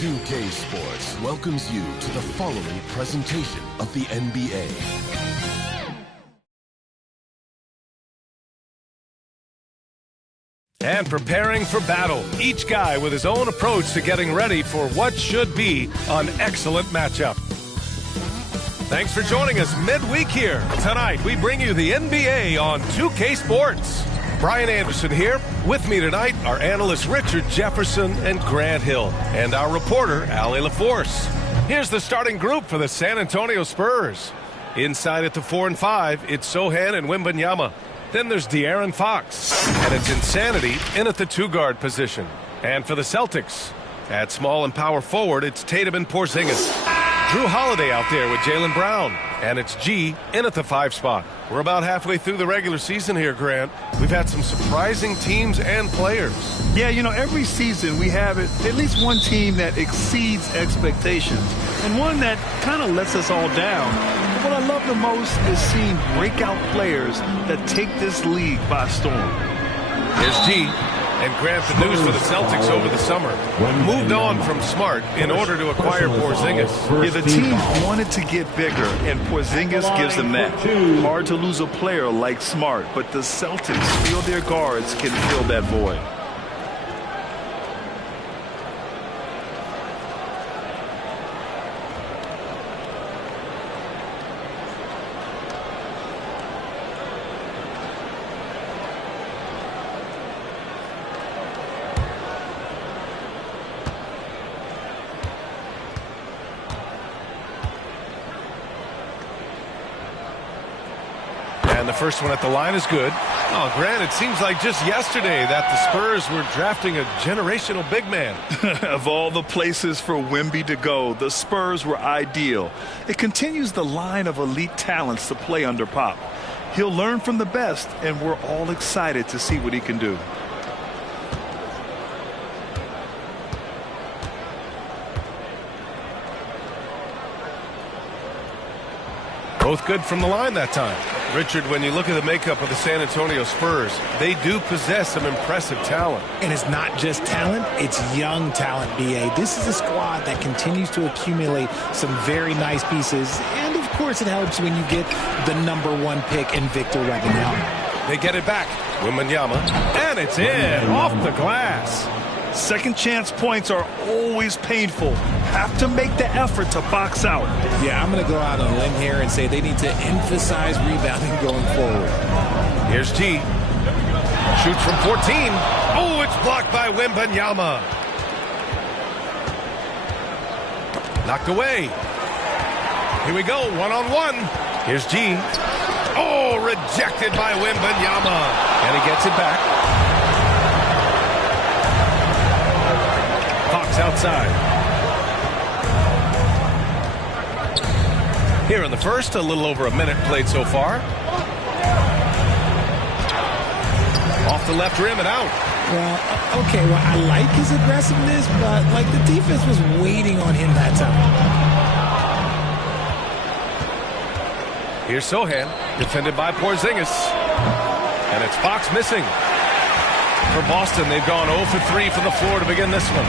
2K Sports welcomes you to the following presentation of the NBA. And preparing for battle, each guy with his own approach to getting ready for what should be an excellent matchup. Thanks for joining us midweek here. Tonight, we bring you the NBA on 2K Sports. Brian Anderson here. With me tonight are analysts Richard Jefferson and Grant Hill, and our reporter, Allie LaForce. Here's the starting group for the San Antonio Spurs. Inside at the 4 and 5, it's Sochan and Wembanyama. Then there's De'Aaron Fox, and it's Insanity in at the 2-guard position. And for the Celtics, at small and power forward, it's Tatum and Porzingis. Drew Holiday out there with Jaylen Brown, and it's G in at the 5 spot. We're about halfway through the regular season here, Grant. We've had some surprising teams and players. Yeah, you know, every season we have at least one team that exceeds expectations and one that kind of lets us all down. But what I love the most is seeing breakout players that take this league by storm. Here's G. And Grant, the news for the Celtics over the summer. Moved on from Smart in order to acquire Porzingis. Yeah, the team wanted to get bigger, and Porzingis gives them that. Hard to lose a player like Smart, but the Celtics feel their guards can fill that void. And the first one at the line is good. Oh, Grant, it seems like just yesterday that the Spurs were drafting a generational big man. Of all the places for Wemby to go, the Spurs were ideal. It continues the line of elite talents to play under Pop. He'll learn from the best, and we're all excited to see what he can do. Both good from the line that time. Richard, when you look at the makeup of the San Antonio Spurs, they do possess some impressive talent. And it's not just talent, it's young talent, B.A. This is a squad that continues to accumulate some very nice pieces. And, of course, it helps when you get the #1 pick in Victor Wembanyama. They get it back. Wembanyama. And it's in. Off the glass. Second chance points are always painful. Have to make the effort to box out. Yeah, I'm going to go out on a limb here and say they need to emphasize rebounding going forward. Here's G. Shoots from 14. Oh, it's blocked by Wembanyama. Knocked away. Here we go, one-on-one. Here's G. Oh, rejected by Wembanyama. And he gets it back. Outside. Here in the first, a little over a minute played so far. Off the left rim and out. Well, okay, well, I like his aggressiveness, but, like, the defense was waiting on him that time. Here's Sochan, defended by Porzingis. And it's Fox missing. For Boston, they've gone 0 for 3 from the floor to begin this one.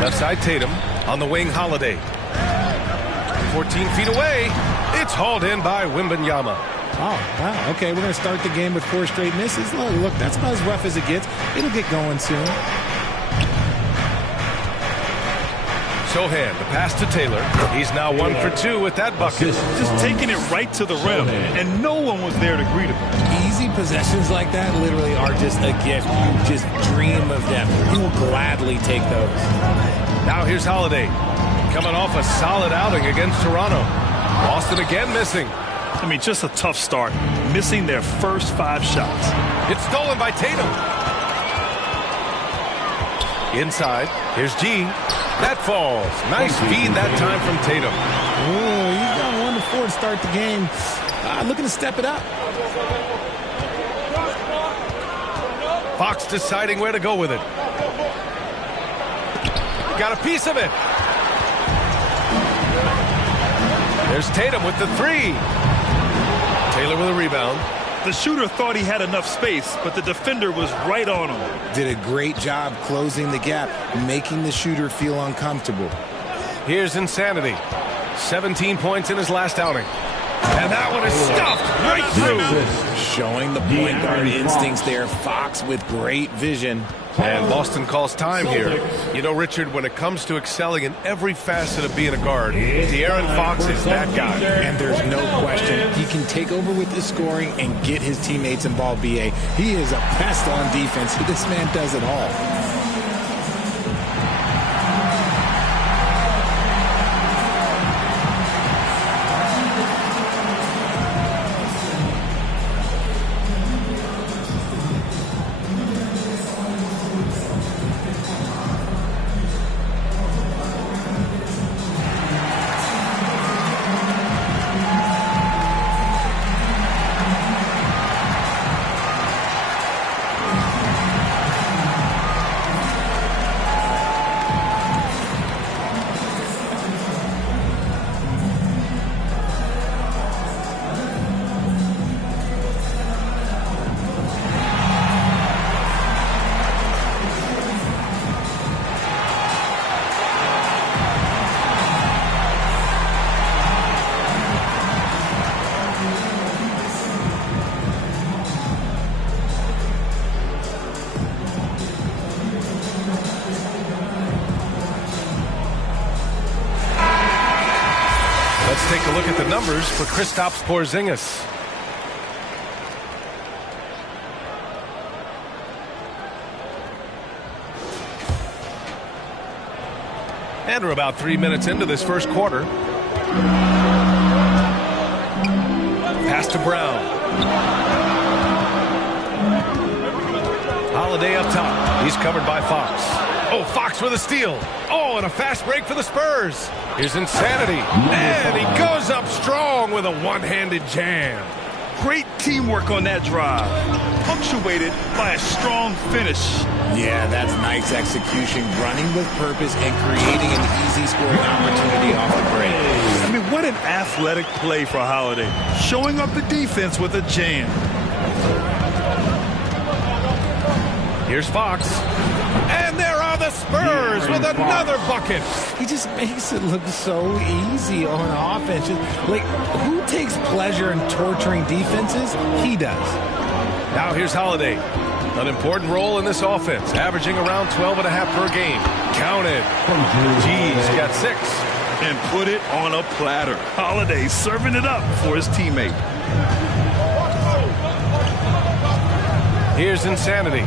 Left side Tatum, on the wing Holiday. 14 feet away, it's hauled in by Wembanyama. Oh, wow, okay, we're going to start the game with 4 straight misses. Look, that's about as rough as it gets. It'll get going soon. Sochan, the pass to Taylor. He's now 1 for 2 with that bucket. Just taking it right to the rim, and no one was there to greet him. Easy possessions like that literally are just a gift. You just dream of them. He will gladly take those. Now here's Holiday, coming off a solid outing against Toronto. Boston again missing. I mean, just a tough start, missing their first 5 shots. It's stolen by Tatum. Inside, here's G. That falls. Nice feed that time from Tatum. Ooh, he's got 1 to 4 to start the game. Looking to step it up. Fox deciding where to go with it. Got a piece of it. There's Tatum with the 3. Taylor with a rebound. The shooter thought he had enough space, but the defender was right on him. Did a great job closing the gap, making the shooter feel uncomfortable. Here's Insanity. 17 points in his last outing. And that one is stuffed right through. Showing the point guard instincts there. Fox with great vision. And Boston calls time here. You know, Richard, when it comes to excelling in every facet of being a guard, De'Aaron Fox is that guy. And there's no question. He can take over with the scoring and get his teammates involved, B.A. He is a pest on defense. This man does it all. Let's take a look at the numbers for Kristaps Porzingis. And we're about 3 minutes into this first quarter. Pass to Brown. Holiday up top. He's covered by Fox. Oh, Fox with a steal. Oh, and a fast break for the Spurs. Here's Insanity. And he goes up strong with a one-handed jam. Great teamwork on that drive, punctuated by a strong finish. Yeah, that's nice execution, running with purpose and creating an easy scoring opportunity off the break. I mean, what an athletic play for Holiday, showing up the defense with a jam. Here's Fox. And there are the Spurs with another bucket. He just makes it look so easy on offense. Like, who takes pleasure in torturing defenses? He does. Now here's Holiday. An important role in this offense, averaging around 12.5 per game. Counted. G's got 6. And put it on a platter. Holiday serving it up for his teammate. Here's Insanity.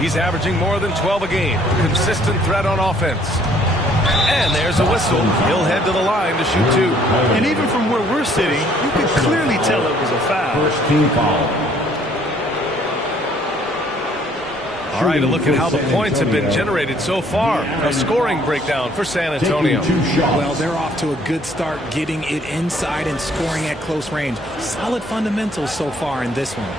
He's averaging more than 12 a game. Consistent threat on offense. And there's a whistle. He'll head to the line to shoot 2. And even from where we're sitting, you can clearly tell it was a foul. First team foul. All right, a look at how the points have been generated so far. A scoring breakdown for San Antonio. Well, they're off to a good start, getting it inside and scoring at close range. Solid fundamentals so far in this one.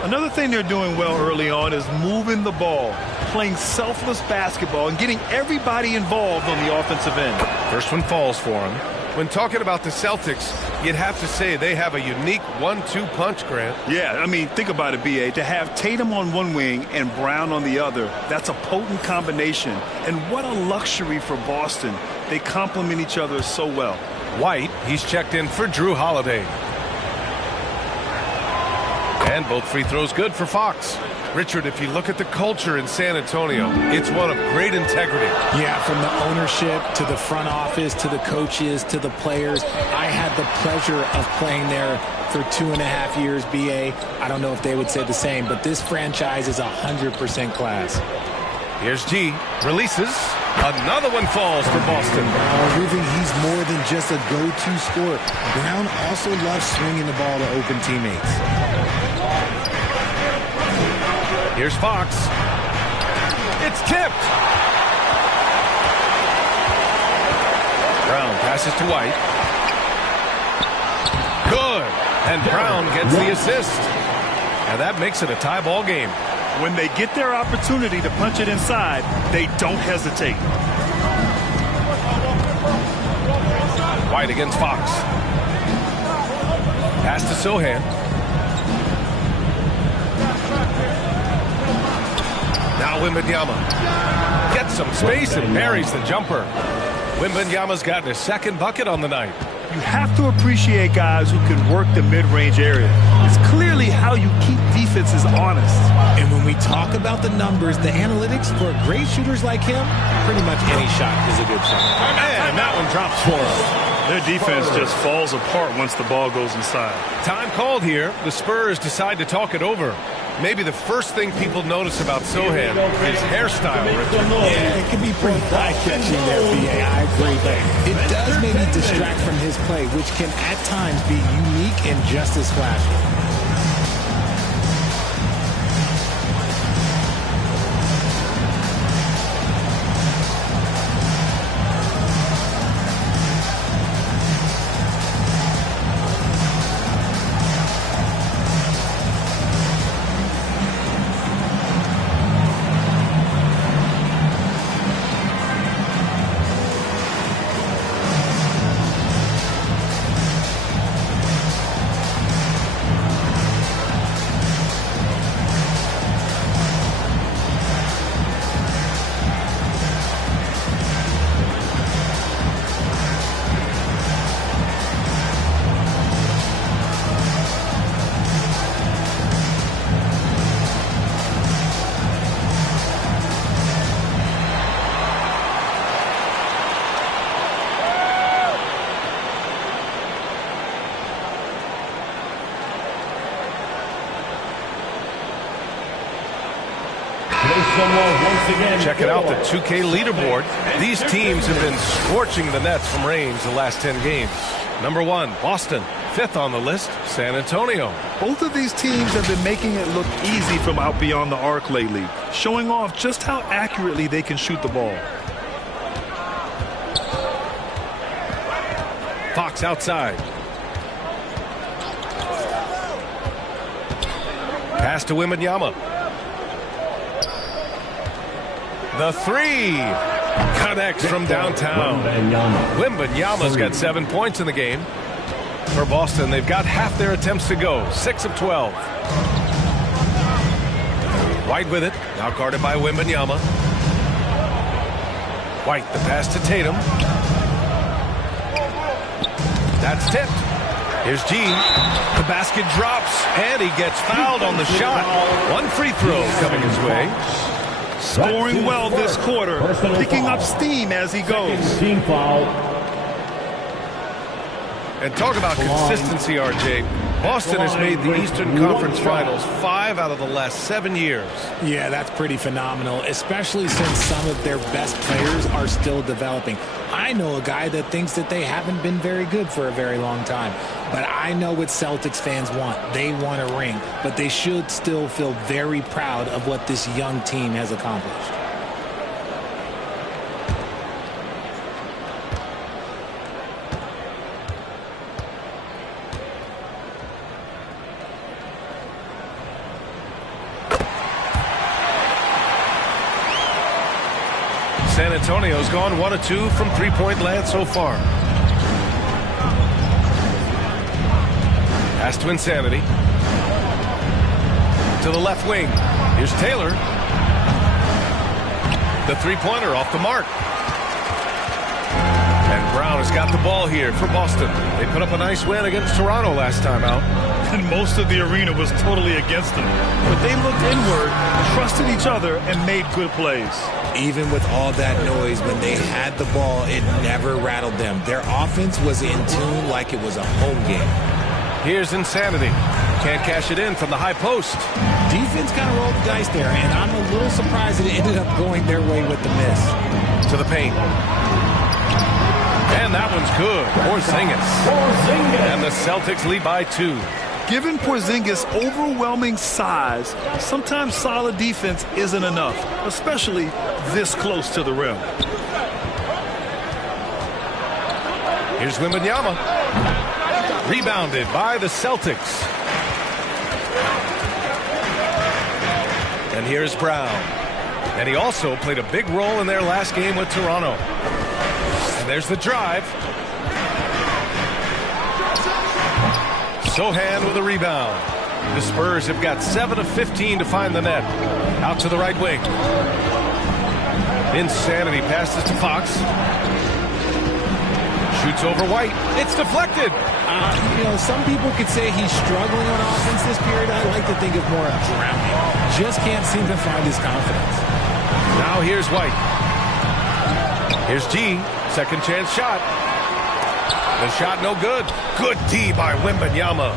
Another thing they're doing well early on is moving the ball, playing selfless basketball, and getting everybody involved on the offensive end. First one falls for him. When talking about the Celtics, you'd have to say they have a unique 1-2 punch, Grant. Yeah, I mean, think about it, B.A. To have Tatum on one wing and Brown on the other, that's a potent combination. And what a luxury for Boston. They complement each other so well. White, he's checked in for Drew Holiday. And both free throws good for Fox. Richard, if you look at the culture in San Antonio, it's one of great integrity. Yeah, from the ownership to the front office to the coaches to the players. I had the pleasure of playing there for 2.5 years, B.A. I don't know if they would say the same, but this franchise is 100% class. Here's G. Releases. Another one falls for Boston. Proving he's more than just a go-to scorer. Brown also loves swinging the ball to open teammates. Here's Fox. It's tipped. Brown passes to White. Good. And Brown gets the assist. And that makes it a tie ball game. When they get their opportunity to punch it inside, they don't hesitate. White against Fox. Pass to Sohan. Now Wembanyama gets some space and buries the jumper. Wembanyama's gotten his second bucket on the night. You have to appreciate guys who can work the mid-range area. It's clearly how you keep defenses honest. And when we talk about the numbers, the analytics for great shooters like him, pretty much any shot is a good shot. And that one drops for him. Their defense just falls apart once the ball goes inside. Time called here. The Spurs decide to talk it over. Maybe the first thing people notice about Sochan is hairstyle. Yeah, it can be pretty eye-catching there, B.A. I agree, but it does maybe distract from his play, which can at times be unique and just as flashy. Check it out, the 2K leaderboard. These teams have been scorching the nets from range the last 10 games. Number 1, Boston. 5th on the list, San Antonio. Both of these teams have been making it look easy from out beyond the arc lately, showing off just how accurately they can shoot the ball. Fox outside. Pass to Wembanyama. The 3 connects from downtown. Wembanyama's got 7 points in the game. For Boston, they've got half their attempts to go, 6 of 12. White with it, now guarded by Wembanyama. White, the pass to Tatum. That's tipped. Here's G. The basket drops, and he gets fouled on the shot. One free throw coming his way. Scoring well this quarter, picking up steam as he goes. And talk about consistency, RJ. Boston has made the Eastern Conference Finals 5 out of the last 7 years. Yeah, that's pretty phenomenal, especially since some of their best players are still developing. I know a guy that thinks that they haven't been very good for a very long time. But I know what Celtics fans want. They want a ring. But they should still feel very proud of what this young team has accomplished. San Antonio's gone 1 of 2 from three-point land so far. Pass to Insanity. To the left wing. Here's Taylor. The three-pointer off the mark. And Brown has got the ball here for Boston. They put up a nice win against Toronto last time out. And most of the arena was totally against them. But they looked inward, trusted each other, and made good plays. Even with all that noise, when they had the ball, it never rattled them. Their offense was in tune like it was a home game. Here's Insanity. Can't cash it in from the high post. Defense kind of rolled the dice there, and I'm a little surprised that it ended up going their way with the miss. To the paint. And that one's good. Porzingis. And the Celtics lead by 2. Given Porzingis' overwhelming size, sometimes solid defense isn't enough, especially this close to the rim. Here's Wembanyama. Rebounded by the Celtics. And here's Brown. And he also played a big role in their last game with Toronto. And there's the drive. Sochan with a rebound. The Spurs have got 7 of 15 to find the net. Out to the right wing. Insanity passes to Fox. Shoots over White. It's deflected. Some people could say he's struggling on offense this period. I like to think of more of drowning. Just can't seem to find his confidence. Now here's White. Here's G. Second chance shot. The shot no good. Good D by Wembanyama.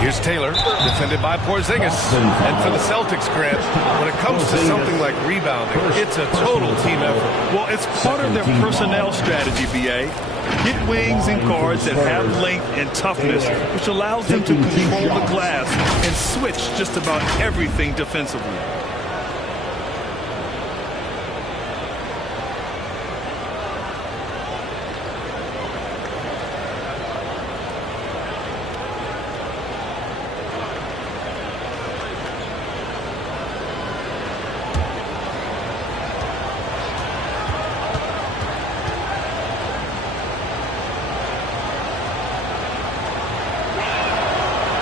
Here's Taylor, defended by Porzingis. And for the Celtics, Grant, when it comes to something like rebounding, it's a total team effort. Well, it's part of their personnel strategy, B.A. Get wings and guards that have length and toughness, which allows them to control the glass and switch just about everything defensively.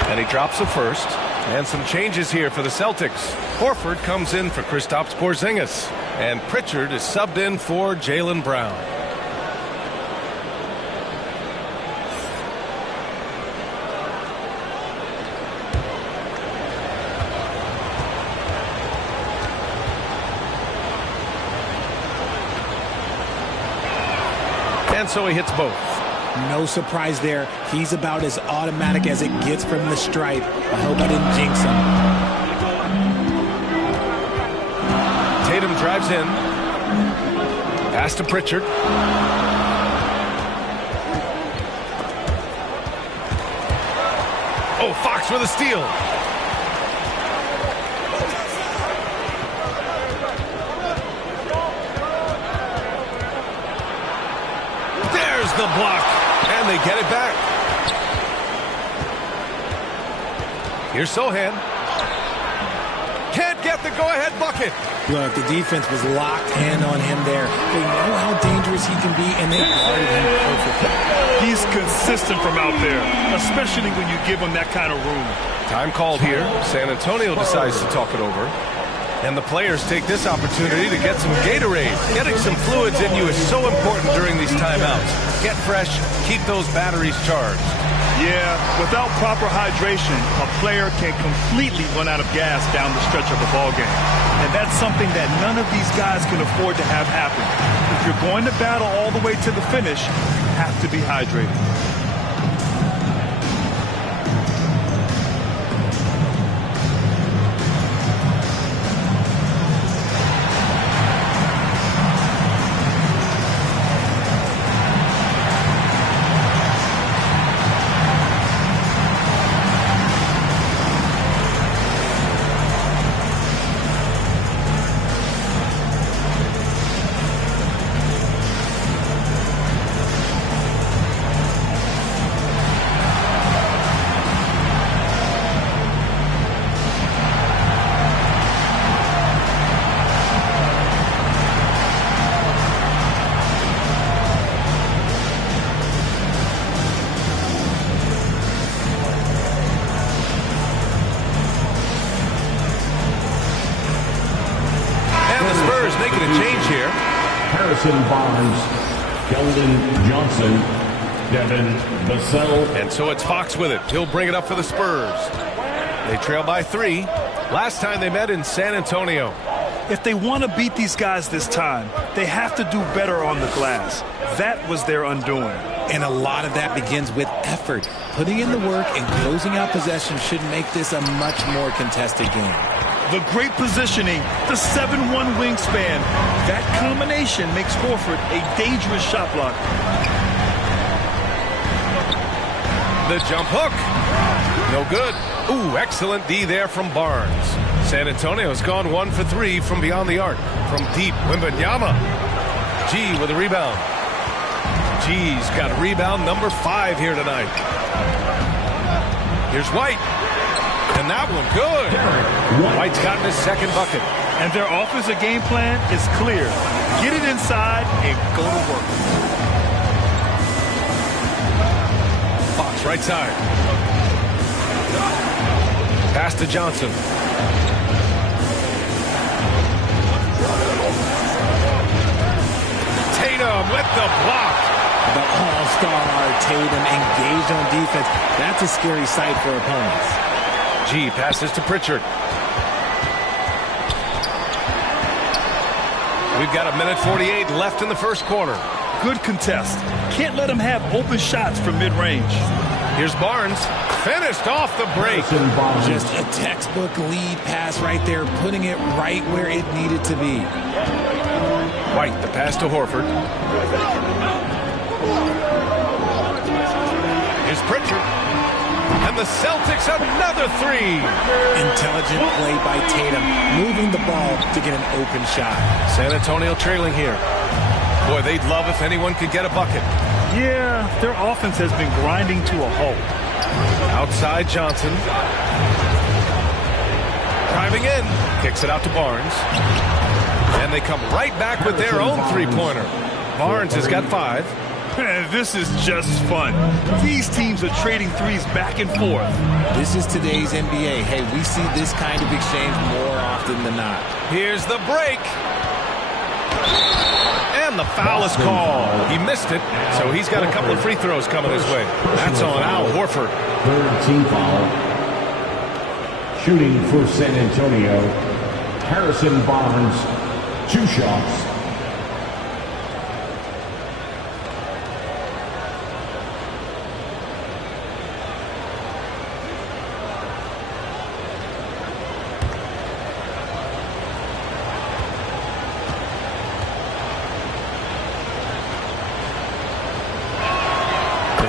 And he drops the first. And some changes here for the Celtics. Horford comes in for Kristaps Porzingis. And Pritchard is subbed in for Jaylen Brown. And so he hits both. No surprise there. He's about as automatic as it gets from the stripe. I hope I didn't jinx him. Tatum drives in. Pass to Pritchard. Oh, Fox with a steal. There's the block. And they get it back. Here's Sohan. Can't get the go-ahead bucket. Look, the defense was locked in on him there. They know how dangerous he can be, and they guarded him perfectly. He's consistent from out there, especially when you give him that kind of room. Time called here. San Antonio decides to talk it over. And the players take this opportunity to get some Gatorade. Getting some fluids in you is so important during these timeouts. Get fresh, keep those batteries charged. Yeah, without proper hydration, a player can completely run out of gas down the stretch of a ball game. And that's something that none of these guys can afford to have happen. If you're going to battle all the way to the finish, you have to be hydrated. Making a change here. Harrison Barnes, Keldon Johnson, Devin Vassell. And so it's Fox with it. He'll bring it up for the Spurs. They trail by 3. Last time they met in San Antonio. If they want to beat these guys this time, they have to do better on the glass. That was their undoing. And a lot of that begins with effort. Putting in the work and closing out possession should make this a much more contested game. The great positioning, the 7'1" wingspan. That combination makes Horford a dangerous shot blocker. The jump hook. No good. Ooh, excellent D there from Barnes. San Antonio's gone 1 for 3 from beyond the arc. From deep, Wembanyama. G with a rebound. G's got rebound number 5 here tonight. Here's White. And that one good. White's gotten his second bucket. And their offensive game plan is clear. Get it inside and go to work. Fox Phillips, right side. Pass to Johnson. Tatum with the block. The all-star Tatum engaged on defense. That's a scary sight for opponents. G passes to Pritchard. We've got 1:48 left in the first quarter. Good contest. Can't let him have open shots from mid-range. Here's Barnes. Finished off the break. Just a textbook lead pass right there, putting it right where it needed to be. White, the pass to Horford. Here's Pritchard. And the Celtics another three. Intelligent play by Tatum, moving the ball to get an open shot. San Antonio trailing here. Boy, they'd love if anyone could get a bucket. Yeah, their offense has been grinding to a halt. Outside Johnson. Driving in. Kicks it out to Barnes. And they come right back with their own three-pointer. Barnes has got 5. This is just fun. These teams are trading threes back and forth. This is today's NBA. Hey, we see this kind of exchange more often than not. Here's the break. And the foul is called. He missed it, so he's got a couple of free throws coming his way. That's on Al Horford. Third team foul. Shooting for San Antonio, Harrison Barnes, 2 shots.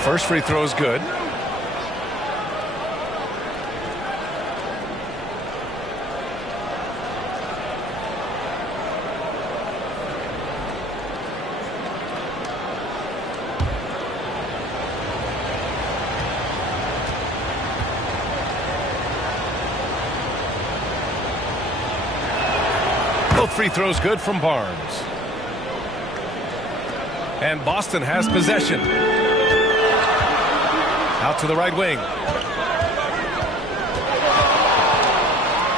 First free throw is good. Both free throws good from Barnes. And Boston has possession. Out to the right wing.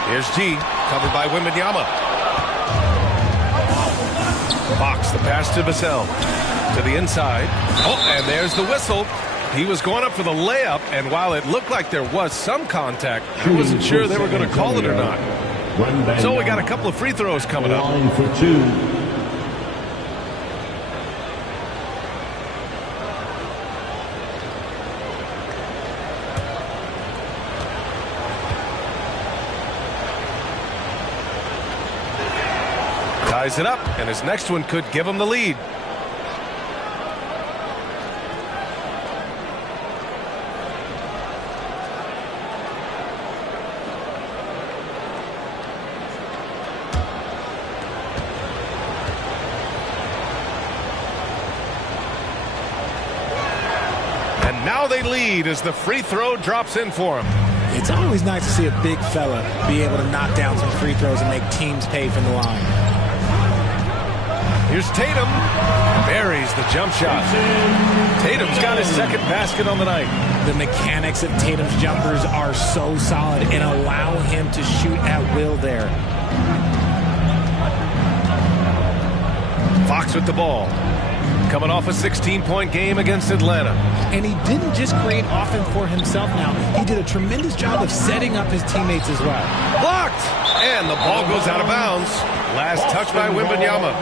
Here's G, covered by Wembanyama. Fox, the pass to Vassell. To the inside. Oh, and there's the whistle. He was going up for the layup, and while it looked like there was some contact, I wasn't sure they were going to call it or not. So we got a couple of free throws coming up. Line for 2. Ties it up, and his next one could give him the lead. And now they lead as the free throw drops in for him. It's always nice to see a big fella be able to knock down some free throws and make teams pay from the line. Here's Tatum. Buries the jump shot. Tatum's got his second basket on the night. The mechanics of Tatum's jumpers are so solid and allow him to shoot at will there. Fox with the ball. Coming off a 16-point game against Atlanta. And he didn't just create offense for himself now. He did a tremendous job of setting up his teammates as well. Blocked! And the ball goes out of bounds. Last touch by Wembanyama.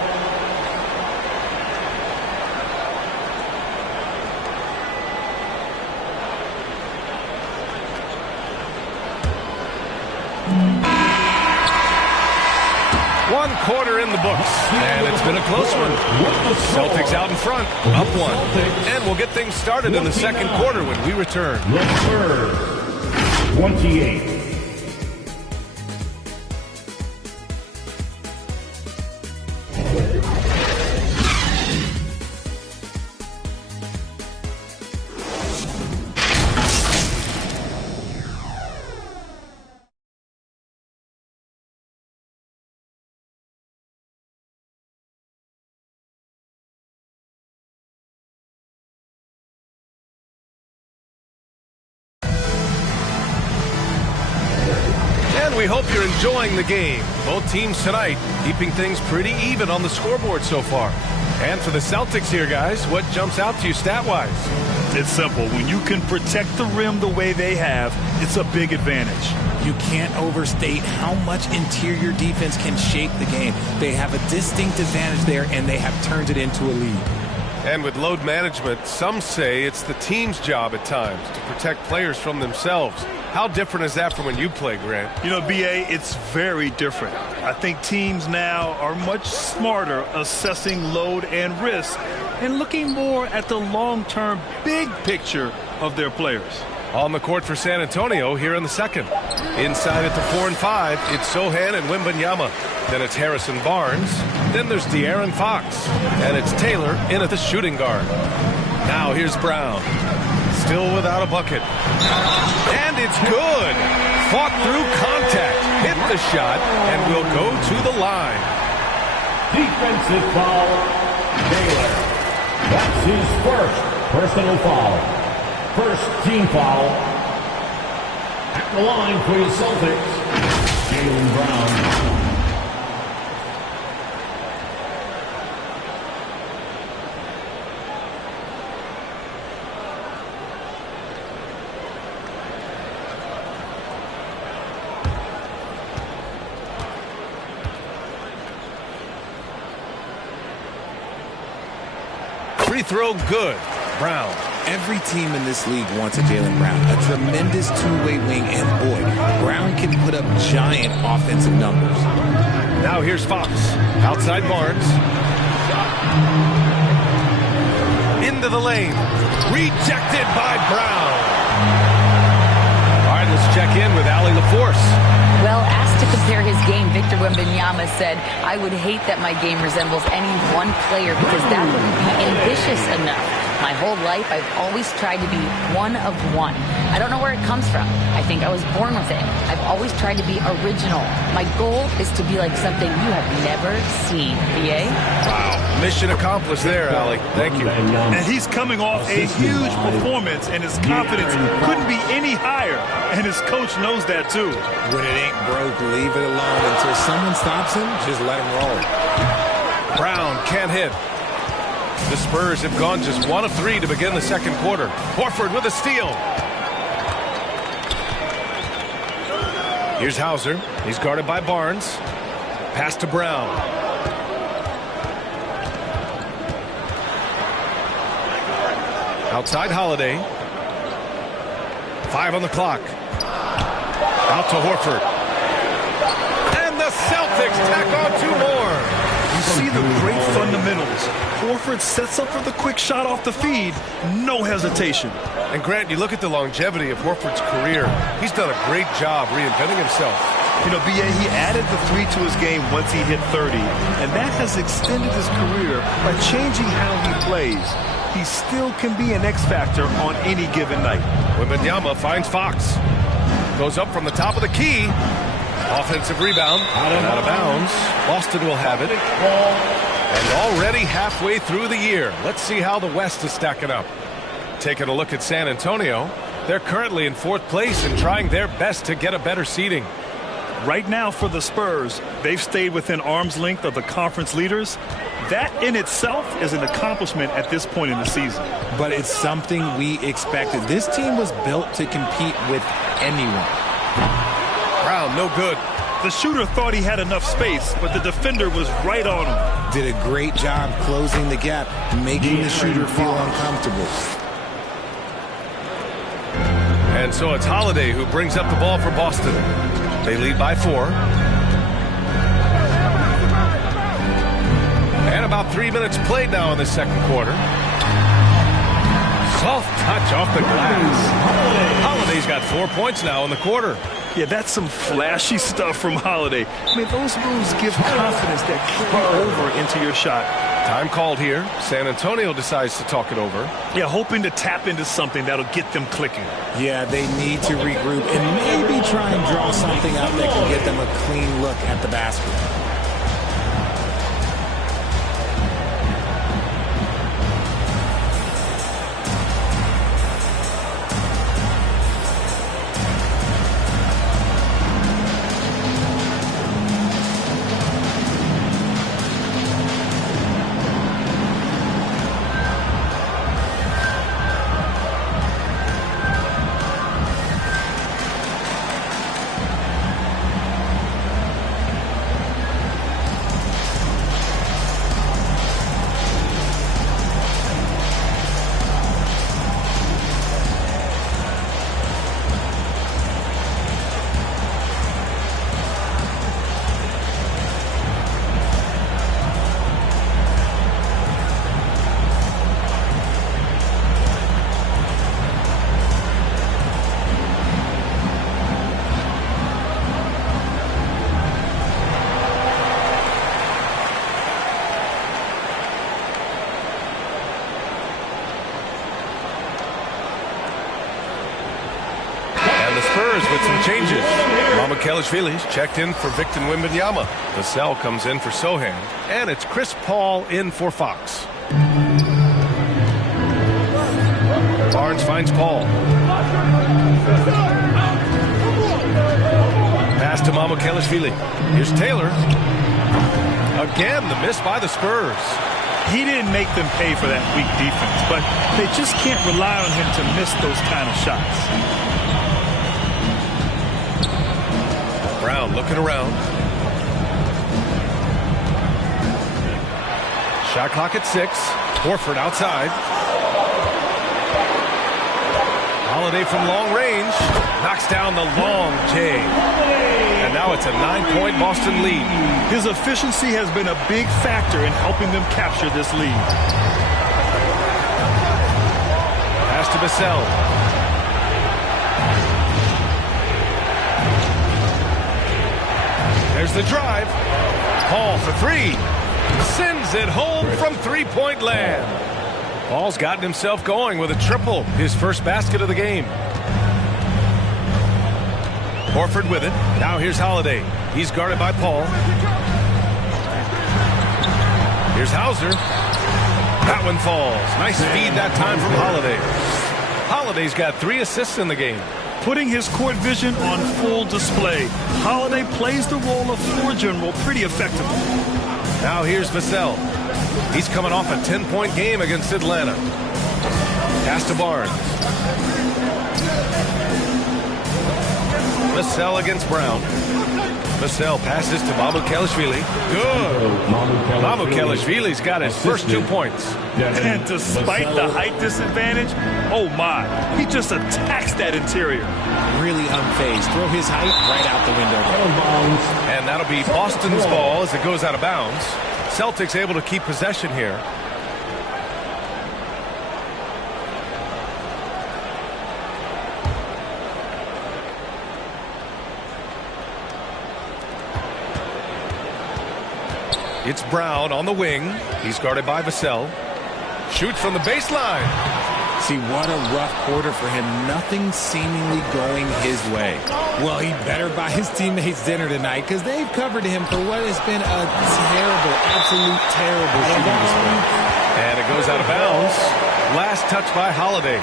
One quarter in the books, and it's been a close one. Celtics out in front, up 1. And we'll get things started in the second quarter when we return. The third, 28. we hope you're enjoying the game. Both teams tonight keeping things pretty even on the scoreboard so far. And for the Celtics here, guys, what jumps out to you stat-wise? It's simple. When you can protect the rim the way they have, it's a big advantage. You can't overstate how much interior defense can shape the game. They have a distinct advantage there, and they have turned it into a lead. And with load management, some say it's the team's job at times to protect players from themselves. How different is that from when you play, Grant? You know, B.A., it's very different. I think teams now are much smarter assessing load and risk and looking more at the long-term big picture of their players. On the court for San Antonio here in the second. Inside at the 4 and 5, it's Sochan and Wembanyama. Then it's Harrison Barnes. Then there's De'Aaron Fox. And it's Taylor in at the shooting guard. Now here's Brown. Still without a bucket. And it's good. Fought through contact. Hit the shot and will go to the line. Defensive foul, Taylor. That's his first personal foul. First team foul. At the line for the Celtics, Jaylen Brown. Free throw good. Brown. Every team in this league wants a Jaylen Brown, a tremendous two-way wing, and boy, Brown can put up giant offensive numbers. Now here's Fox. Outside Barnes. Into the lane. Rejected by Brown. All right, let's check in with Allie LaForce. Well, asked to compare his game, Victor Wembanyama said, "I would hate that my game resembles any one player because that wouldn't be ambitious enough. My whole life, I've always tried to be one of one. I don't know where it comes from. I think I was born with it. I've always tried to be original. My goal is to be like something you have never seen." VA? Wow. Mission accomplished there, Allie. Thank you. And he's coming off a huge performance, and his confidence couldn't be any higher. And his coach knows that, too. When it ain't broke, leave it alone. Until someone stops him, just let him roll. Brown can't hit. The Spurs have gone just 1 of 3 to begin the second quarter. Horford with a steal. Here's Hauser. He's guarded by Barnes. Pass to Brown. Outside Holiday. 5 on the clock. Out to Horford. And the Celtics tack on 2 more. You see the great fundamentals. Horford sets up for the quick shot off the feed. No hesitation. And Grant, you look at the longevity of Horford's career. He's done a great job reinventing himself. You know, B.A., he added the 3 to his game once he hit 30. And that has extended his career by changing how he plays. He still can be an X factor on any given night. Wembanyama finds Fox. Goes up from the top of the key. Offensive rebound. Out of bounds. Boston will have it. And already halfway through the year. Let's see how the West is stacking up. Taking a look at San Antonio. They're currently in 4th place and trying their best to get a better seeding. Right now for the Spurs, they've stayed within arm's length of the conference leaders. That in itself is an accomplishment at this point in the season. But it's something we expected. This team was built to compete with anyone. Brown, no good. The shooter thought he had enough space, but the defender was right on him. Did a great job closing the gap, making the shooter feel uncomfortable. And so it's Holiday who brings up the ball for Boston. They lead by 4. And about 3 minutes played now in the second quarter. Soft touch off the glass. Holiday's got 4 points now in the quarter. Yeah, that's some flashy stuff from Holiday. I mean, those moves give confidence that carry over into your shot. Time called here. San Antonio decides to talk it over. Yeah, hoping to tap into something that'll get them clicking. Yeah, they need to regroup and maybe try and draw something up that can get them a clean look at the basket. some changes. Mamukelashvili's checked in for Victor Wembanyama. Vassell comes in for Sohan. And it's Chris Paul in for Fox. Barnes finds Paul. Pass to Mamukelashvili. Here's Taylor. Again, the miss by the Spurs. He didn't make them pay for that weak defense, but they just can't rely on him to miss those kind of shots. Brown looking around. Shot clock at 6. Horford outside. Holiday from long range. Knocks down the long J. And now it's a 9-point Boston lead. His efficiency has been a big factor in helping them capture this lead. Pass to Vassell. There's the drive. Paul for 3. Sends it home from three-point land. Paul's gotten himself going with a triple, his first basket of the game. Horford with it. Now here's Holiday. He's guarded by Paul. Here's Hauser. That one falls. Nice feed that time from Holiday. Holiday's got 3 assists in the game. Putting his court vision on full display. Holiday plays the role of floor general pretty effectively. Now here's Vassell. He's coming off a 10-point game against Atlanta. Pass to Barnes. Vassell against Brown. Vassell passes to Mamukelashvili. Good. Mamukelashvili's got his first 2 points. And despite the height disadvantage, oh my, he just attacks that interior. Really unfazed. Throw his height right out the window. And that'll be Boston's ball as it goes out of bounds. Celtics able to keep possession here. It's Brown on the wing. He's guarded by Vassell. Shoots from the baseline. See, what a rough quarter for him. Nothing seemingly going his way. Well, he better buy his teammates dinner tonight because they've covered him for what has been a terrible, absolute terrible shooting display. And it goes out of bounds. Last touch by Holiday.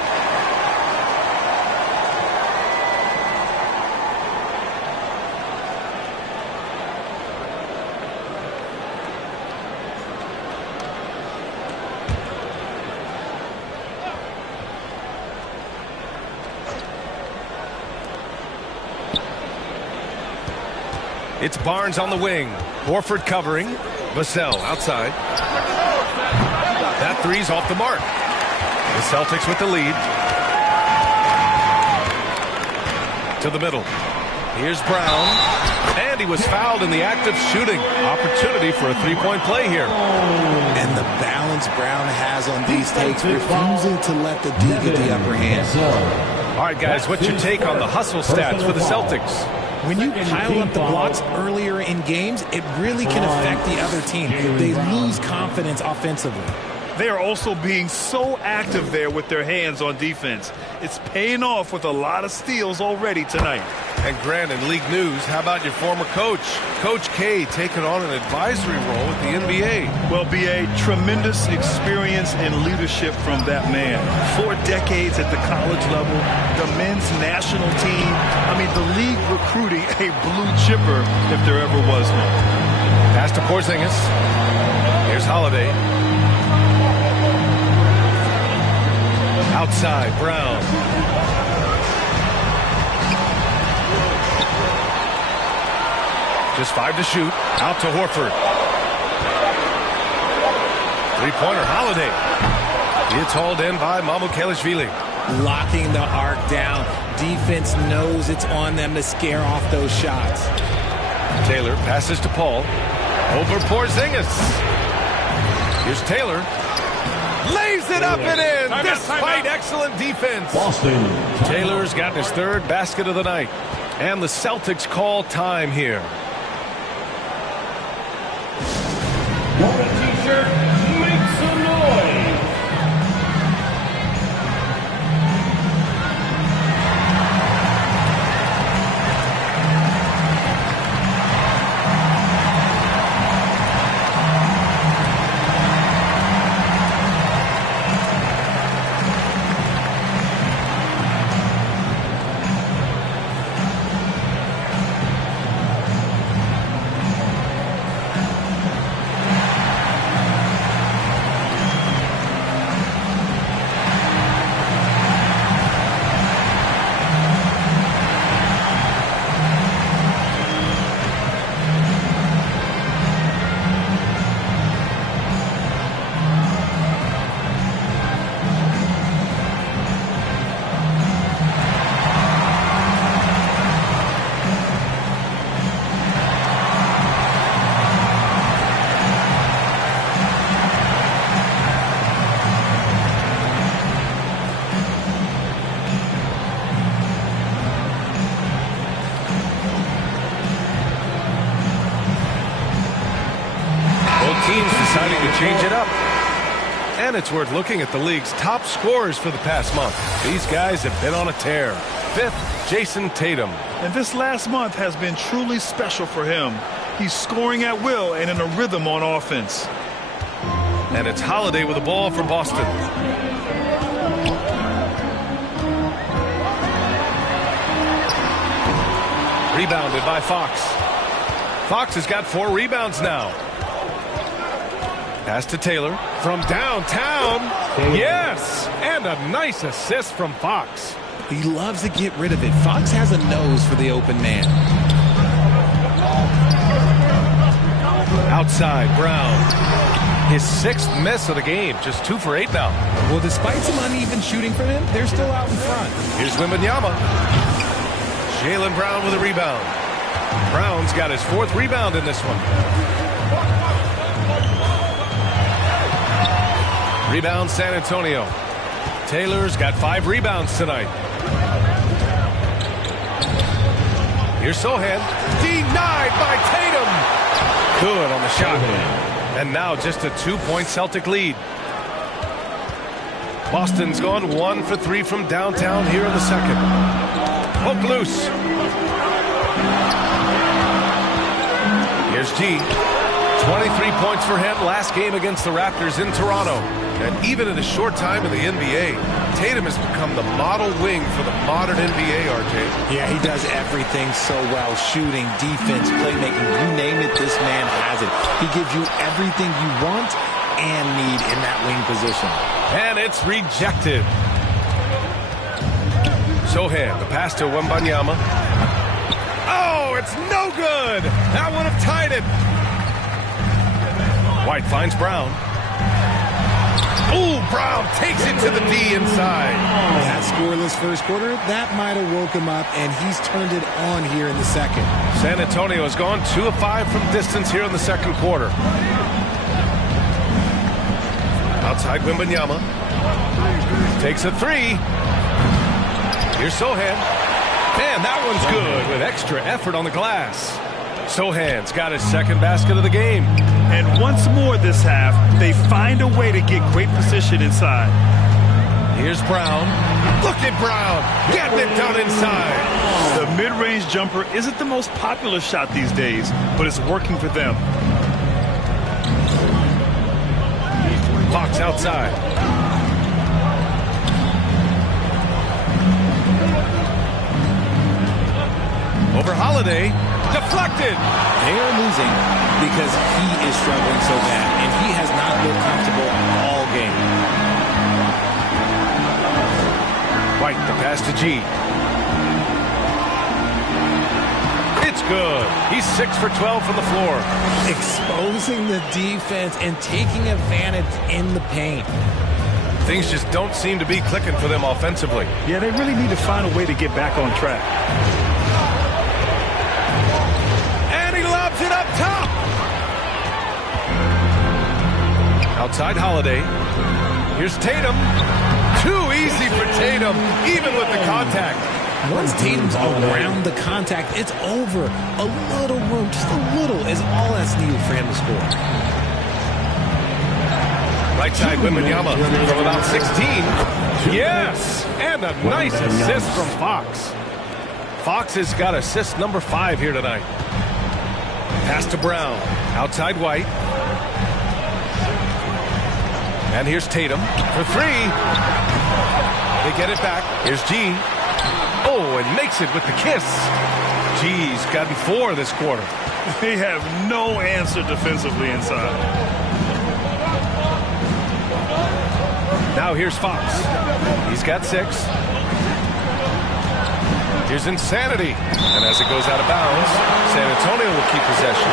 It's Barnes on the wing. Horford covering. Vassell outside. That three's off the mark. The Celtics with the lead. To the middle. Here's Brown. And he was fouled in the act of shooting. Opportunity for a three-point play here. And the balance Brown has on these takes, refusing to let the D get the upper hand. All right, guys, what's your take on the hustle stats for the Celtics? When you pile up the blocks earlier in games, it really can affect the other team. They lose confidence offensively. They are also being so active there with their hands on defense. It's paying off with a lot of steals already tonight. And Grant, in league news, how about your former coach? Coach K taking on an advisory role with the NBA. Well, B.A., tremendous experience and leadership from that man. 4 decades at the college level, the men's national team. I mean, the league recruiting a blue chipper if there ever was one. Pass to Porzingis. Here's Holiday. Outside, Brown. Just 5 to shoot. Out to Horford. Three-pointer, Holiday. It's hauled in by Mamukelashvili. Locking the arc down. Defense knows it's on them to scare off those shots. Taylor passes to Paul. Over Porzingis. Here's Taylor. Lays it up and in despite excellent defense. Boston. Taylor's got his 3rd basket of the night. And the Celtics call time here. Want a t-shirt? Make some noise. deciding to change it up. And it's worth looking at the league's top scorers for the past month. These guys have been on a tear. 5th, Jason Tatum. And this last month has been truly special for him. He's scoring at will and in a rhythm on offense. And it's Holiday with the ball for Boston. Rebounded by Fox. Fox has got 4 rebounds now. Pass to Taylor from downtown. Yes! And a nice assist from Fox. He loves to get rid of it. Fox has a nose for the open man. Outside, Brown. His 6th miss of the game. Just 2 for 8 now. Well, despite some uneven shooting from him, they're still out in front. Here's Wembanyama. Jaylen Brown with a rebound. Brown's got his 4th rebound in this one. Rebound San Antonio. Taylor's got 5 rebounds tonight. Here's Sohan. Denied by Tatum. Good on the shot. And now just a 2-point Celtic lead. Boston's gone 1 for 3 from downtown here in the second. Hook loose. Here's G. 23 points for him last game against the Raptors in Toronto. And even in a short time in the NBA, Tatum has become the model wing for the modern NBA, RJ. Yeah, he does everything so well. Shooting, defense, playmaking, you name it, this man has it. He gives you everything you want and need in that wing position. And it's rejected. Sohan, the pass to Wembanyama. Oh, it's no good! That would have tied it. White finds Brown. Ooh, Brown takes it to the D inside. That scoreless first quarter, that might have woke him up, and he's turned it on here in the second. San Antonio has gone 2 of 5 from distance here in the second quarter. Outside Wembanyama. Takes a 3. Here's Sohan. Man, that one's good with extra effort on the glass. Sohan's got his 2nd basket of the game. And once more this half, they find a way to get great position inside. Here's Brown. Look at Brown getting it done inside. The mid-range jumper isn't the most popular shot these days, but it's working for them. Fox outside. Over Holiday. Deflected. They are losing because he is struggling so bad, and he has not looked comfortable all game. White, the pass to G. It's good. He's 6 for 12 from the floor. Exposing the defense and taking advantage in the paint. Things just don't seem to be clicking for them offensively. Yeah, they really need to find a way to get back on track. It up top. Outside Holiday. Here's Tatum. Too easy for Tatum, even with the contact. Once Tatum's around the contact, it's over. A little room, just a little, is all that's needed for him to score. Right side Wembanyama from about 16. Yes! And a nice assist from Fox. Fox has got assist number 5 here tonight. Pass to Brown. Outside White. And here's Tatum for 3. They get it back. Here's G. Oh, and makes it with the kiss. G's gotten 4 this quarter. They have no answer defensively inside. Now here's Fox. He's got 6. Here's Insanity. And as it goes out of bounds, San Antonio will keep possession.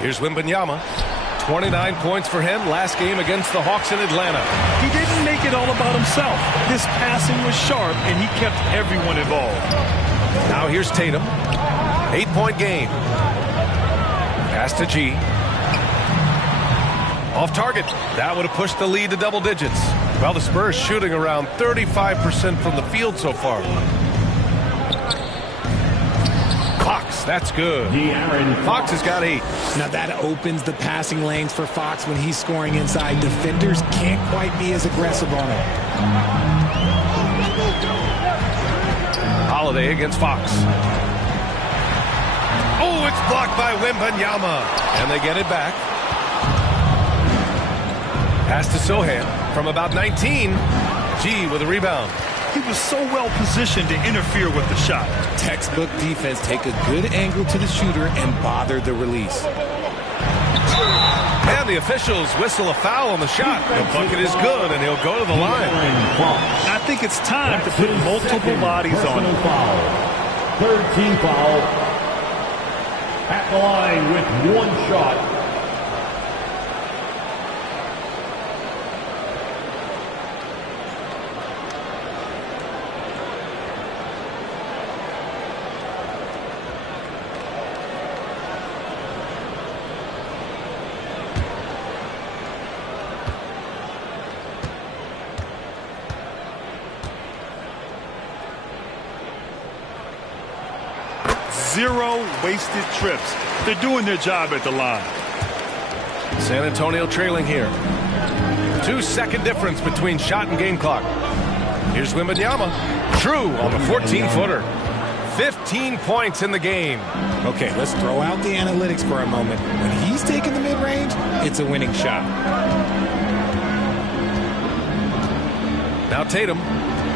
Here's Wembanyama. 29 points for him last game against the Hawks in Atlanta. He didn't make it all about himself. His passing was sharp, and he kept everyone involved. Now here's Tatum. 8-point game. Pass to G. Off target. That would have pushed the lead to double digits. Well, the Spurs shooting around 35% from the field so far. Fox, that's good. Fox has got 8. Now that opens the passing lanes for Fox when he's scoring inside. Defenders can't quite be as aggressive on him. Holiday against Fox. Oh, it's blocked by Wembanyama. And they get it back. Pass to Sohan from about 19. G with a rebound. He was so well positioned to interfere with the shot. Textbook defense. Take a good angle to the shooter and bother the release. And the officials whistle a foul on the shot. The bucket is good, and he'll go to the line. I think it's time to put multiple bodies on him. Third team foul. At the line with 1 shot. Zero wasted trips. They're doing their job at the line. San Antonio trailing here. 2-second difference between shot and game clock. Here's Wembanyama. True on the 14-footer. 15 points in the game. Okay, let's throw out the analytics for a moment. When he's taking the mid-range, it's a winning shot. Now Tatum.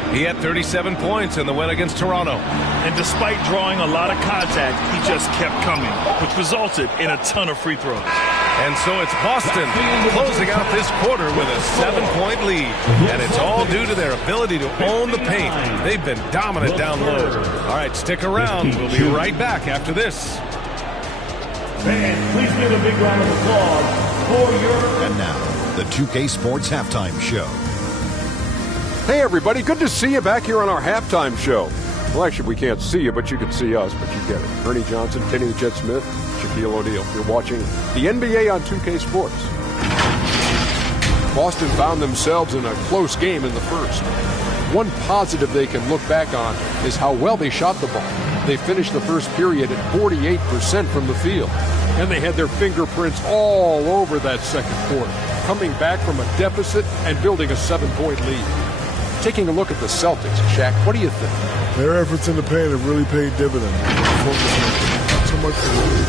He had 37 points in the win against Toronto. And despite drawing a lot of contact, he just kept coming, which resulted in a ton of free throws. And so it's Boston closing out this quarter with a 7-point lead. And it's all due to their ability to own the paint. They've been dominant down low. All right, stick around. We'll be right back after this. Fans, please give a big round of applause for your... And now, the 2K Sports Halftime Show. Hey, everybody. Good to see you back here on our halftime show. Well, actually, we can't see you, but you can see us, but you get it. Ernie Johnson, Kenny the Jet Smith, Shaquille O'Neal. You're watching the NBA on 2K Sports. Boston found themselves in a close game in the first. One positive they can look back on is how well they shot the ball. They finished the first period at 48% from the field. And they had their fingerprints all over that second quarter, coming back from a deficit and building a 7-point lead. Taking a look at the Celtics, Shaq, what do you think? Their efforts in the paint have really paid dividends. Not so much for the lead.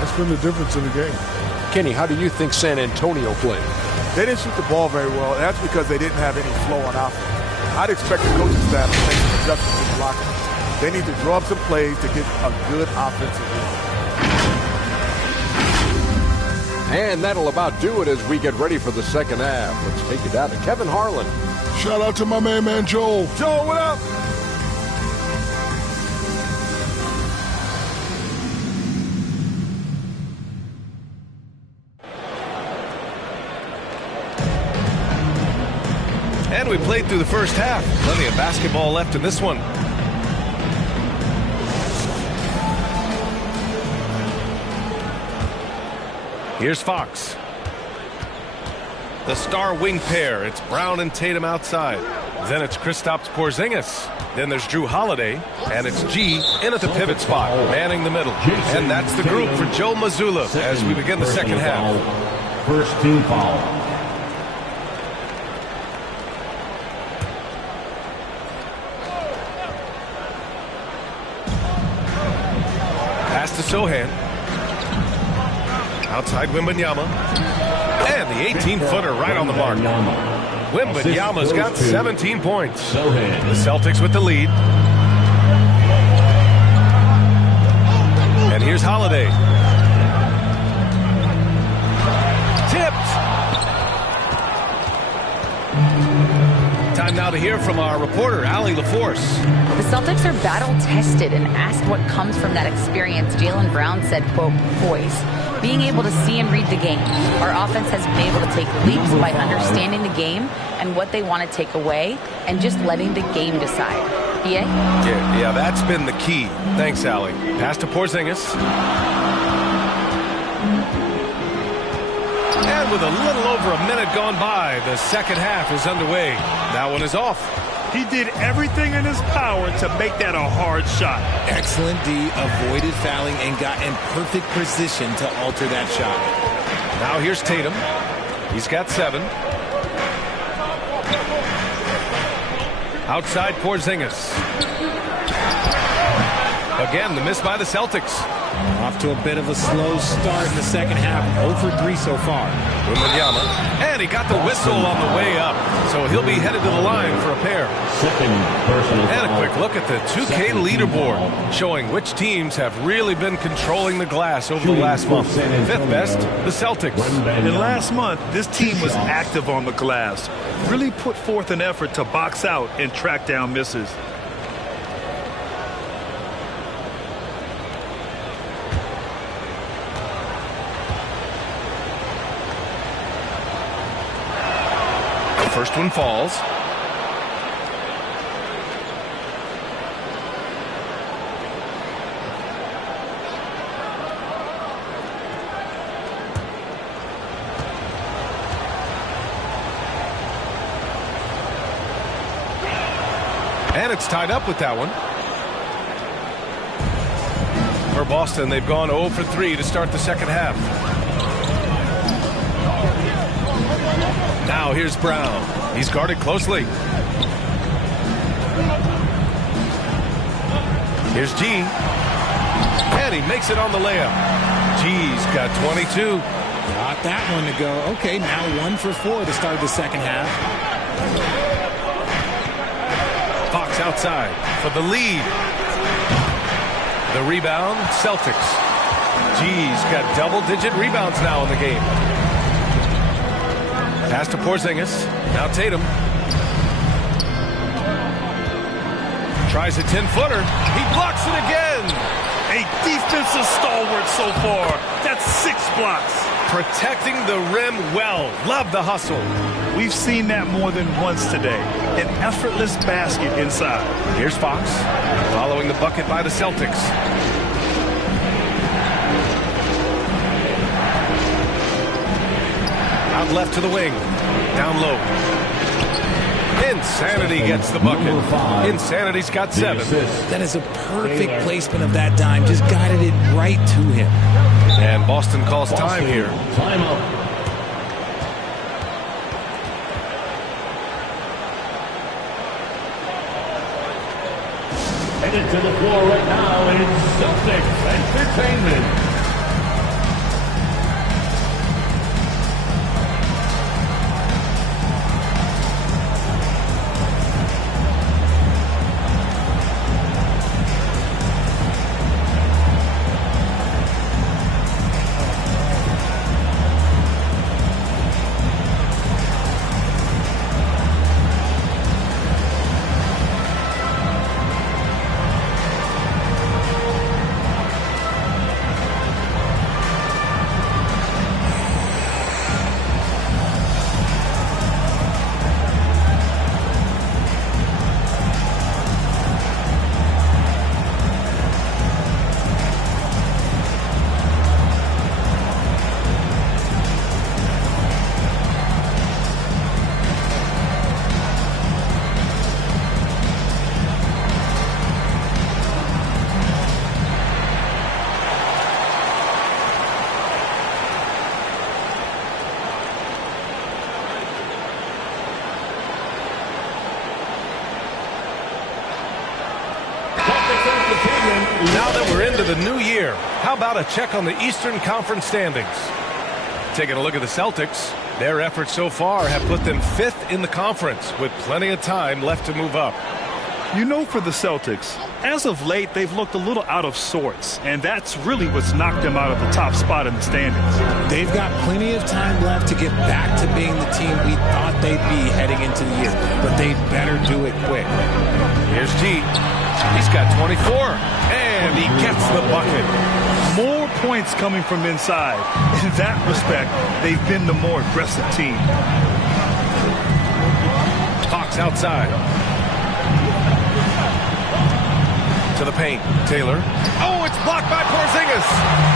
That's been the difference in the game. Kenny, how do you think San Antonio played? They didn't shoot the ball very well, and that's because they didn't have any flow on offense. I'd expect the coaching staff to make some adjustments in the locker room. They need to draw up some plays to get a good offensive rhythm. And that'll about do it as we get ready for the second half. Let's take it down to Kevin Harlan. Shout out to my man Joel. Joel, what up? And we played through the first half. Plenty of basketball left in this one. Here's Fox. The star wing pair. It's Brown and Tatum outside. Then it's Kristaps Porzingis. Then there's Drew Holiday. And it's G in at the pivot spot, manning the middle. And that's the group for Joe Mazzulla as we begin the second half. First team foul. Pass to Sohan. Outside Wembanyama. And the 18-footer right on the mark. Wembanyama's got 17 points. The Celtics with the lead. And here's Holiday. Tipped. Time now to hear from our reporter, Allie LaForce. The Celtics are battle-tested, and asked what comes from that experience, Jaylen Brown said, quote, poise. Being able to see and read the game. Our offense has been able to take leaps by understanding the game and what they want to take away and just letting the game decide. PA? Yeah, that's been the key. Thanks, Allie. Pass to Porzingis. game with a little over a minute gone by. The second half is underway. That one is off. He did everything in his power to make that a hard shot. Excellent D, avoided fouling and got in perfect position to alter that shot. Now here's Tatum. He's got 7. Outside Porzingis. Again, the miss by the Celtics. Off to a bit of a slow start in the second half. 0 for 3 so far. Wembanyama. And he got the whistle on the way up. So he'll be headed to the line for a pair. And a quick look at the 2K leaderboard, showing which teams have really been controlling the glass over the last month. 5th best, the Celtics. And last month, this team was active on the glass. Really put forth an effort to box out and track down misses. First one falls. And it's tied up with that one. For Boston, they've gone 0 for 3 to start the second half. Now here's Brown. He's guarded closely. Here's G. And he makes it on the layup. G's got 22. Got that one to go. Okay, now 1 for 4 to start the second half. Fox outside for the lead. The rebound, Celtics. G's got double-digit rebounds now in the game. Pass to Porzingis. Now Tatum. Tries a 10-footer. He blocks it again. A defensive stalwart so far. That's 6 blocks. Protecting the rim well. Love the hustle. We've seen that more than once today. An effortless basket inside. Here's Fox. Following the bucket by the Celtics. Out left to the wing. Down low. Insanity gets the bucket. Insanity's got 7. That is a perfect placement of that dime. Just guided it right to him. And Boston calls time here. Timeout. Headed to the floor right now is Celtics Entertainment. Now that we're into the new year, how about a check on the Eastern Conference standings? Taking a look at the Celtics, their efforts so far have put them 5th in the conference with plenty of time left to move up. You know, for the Celtics, as of late, they've looked a little out of sorts, and that's really what's knocked them out of the top spot in the standings. They've got plenty of time left to get back to being the team we thought they'd be heading into the year, but they'd better do it quick. Here's G. He's got 24, and he gets the bucket. More points coming from inside. In that respect, they've been the more aggressive team. Fox outside. to the paint. Taylor. Oh, it's blocked by Porzingis.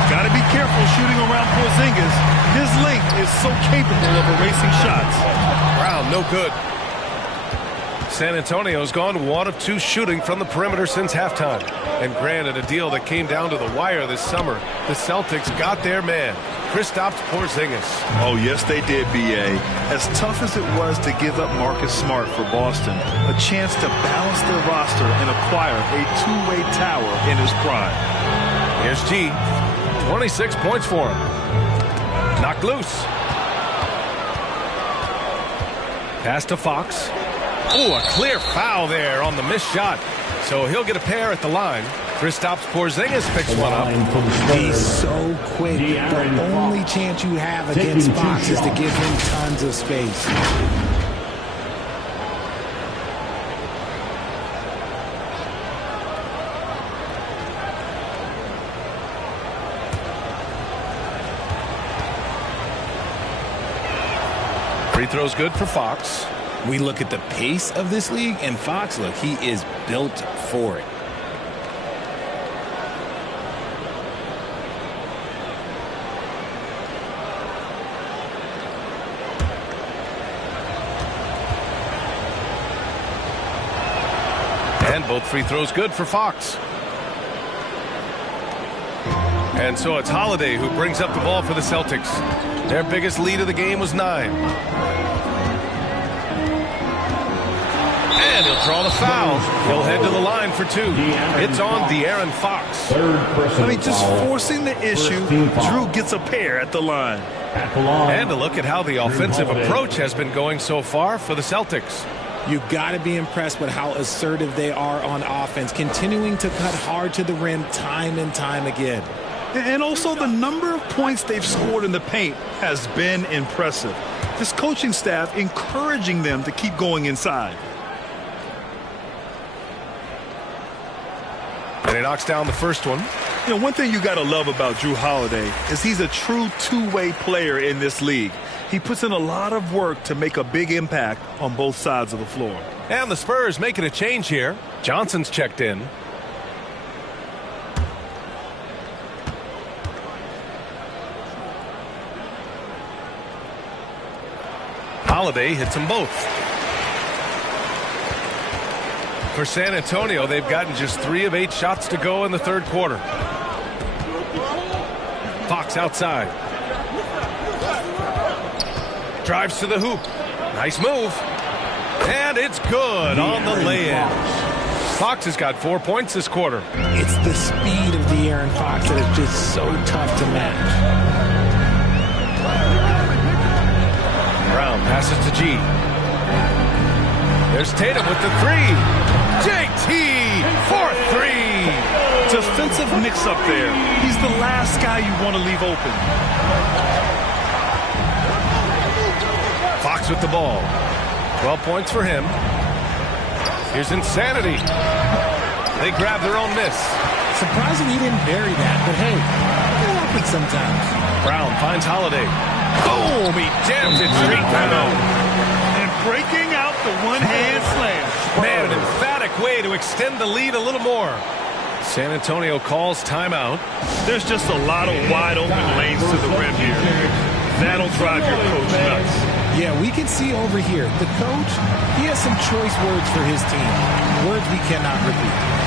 Got to be careful shooting around Porzingis. His length is so capable of erasing shots. Brown, no good. San Antonio's gone 1 of 2 shooting from the perimeter since halftime. And granted, a deal that came down to the wire this summer, the Celtics got their man, Kristaps Porzingis. Oh, yes, they did, B.A. As tough as it was to give up Marcus Smart for Boston, a chance to balance their roster and acquire a two-way tower in his prime. Here's G. 26 points for him. Knocked loose. Pass to Fox. Oh, a clear foul there on the missed shot. So he'll get a pair at the line. Kristaps Porzingis picks one up. He's so quick. The only chance you have against Fox is to give him tons of space. Free throw's good for Fox. We look at the pace of this league, and Fox, look, he is built for it. And both free throws good for Fox. And so it's Holiday who brings up the ball for the Celtics. Their biggest lead of the game was 9. And he'll draw the foul. He'll head to the line for 2. It's on De'Aaron Fox. I mean, just forcing the issue, Drew gets a pair at the line. And a look at how the offensive approach has been going so far for the Celtics. You've got to be impressed with how assertive they are on offense, continuing to cut hard to the rim time and time again. And also the number of points they've scored in the paint has been impressive. This coaching staff encouraging them to keep going inside. And he knocks down the first one. You know, one thing you got to love about Drew Holiday is he's a true two-way player in this league. He puts in a lot of work to make a big impact on both sides of the floor. And the Spurs making a change here. Johnson's checked in. Holiday hits them both. For San Antonio, they've gotten just 3 of 8 shots to go in the third quarter. Fox outside. Drives to the hoop. Nice move. And it's good on the lay-in. Fox has got 4 points this quarter. It's the speed of De'Aaron Fox that is just so tough to match. Brown passes to G. There's Tatum with the 3. JT for 3. Defensive mix-up there. He's the last guy you want to leave open. Fox with the ball. 12 points for him. Here's Insanity. They grab their own miss. Surprising he didn't bury that, but hey, it happens sometimes. Brown finds Holiday. Boom! He jams it straight down. And breaking out the one-hand slam. Man, an emphatic way to extend the lead a little more. San Antonio calls timeout. There's just a lot of wide-open lanes to the rim here. That'll drive your coach nuts. Yeah, we can see over here, the coach, he has some choice words for his team. Words we cannot repeat.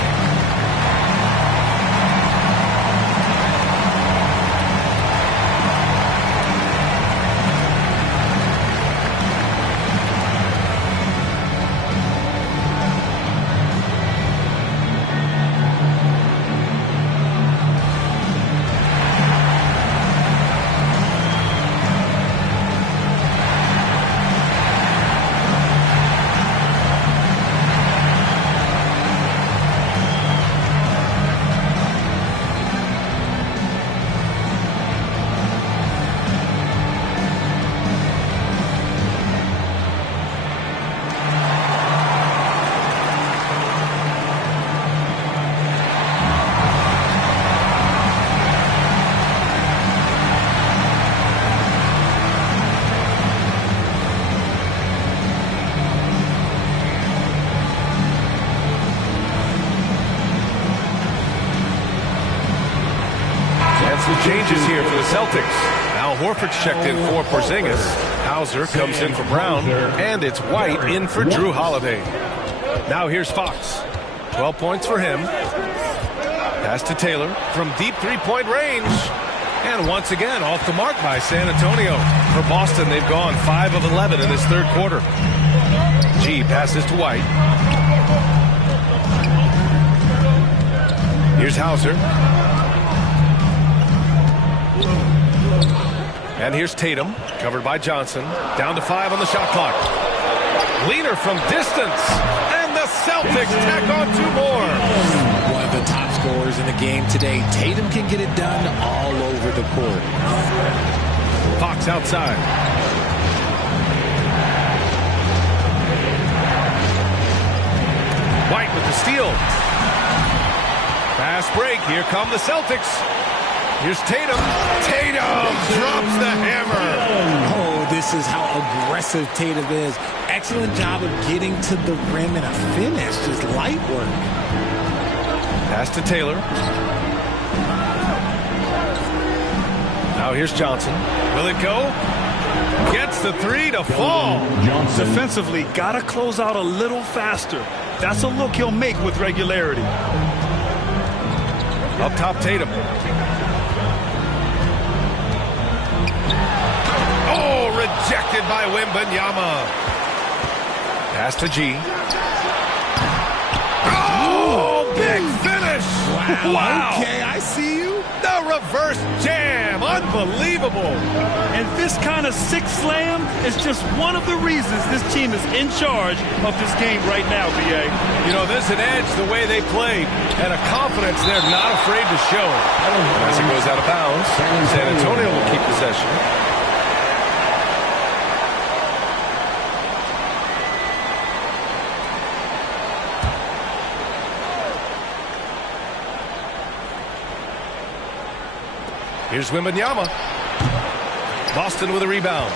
some changes here for the Celtics. Al Horford's checked in for Porzingis. Hauser comes in for Brown. And it's White in for Drew Holiday. Now here's Fox. 12 points for him. Pass to Taylor from deep three-point range. And once again, off the mark by San Antonio. For Boston, they've gone 5 of 11 in this third quarter. G passes to White. Here's Hauser. And here's Tatum, covered by Johnson. Down to 5 on the shot clock. Leaner from distance. And the Celtics tack on 2 more. One of the top scorers in the game today. Tatum can get it done all over the court. Fox outside. White with the steal. Fast break. Here come the Celtics. Here's Tatum. Tatum drops the hammer. Oh, this is how aggressive Tatum is. Excellent job of getting to the rim in a finish. Just light work. Pass to Taylor. Now here's Johnson. Will it go? Gets the 3 to fall. Defensively, got to close out a little faster. That's a look he'll make with regularity. Up top, Tatum. Oh, rejected by Wembanyama. Pass to G. Oh, big finish. Wow. Okay, I see you. The reverse jam. Unbelievable. And this kind of six slam is just one of the reasons this team is in charge of this game right now, B.A. You know, there's an edge the way they play and a confidence they're not afraid to show. As it goes out of bounds, San Antonio will keep possession. Here's Wembanyama. Boston with a rebound.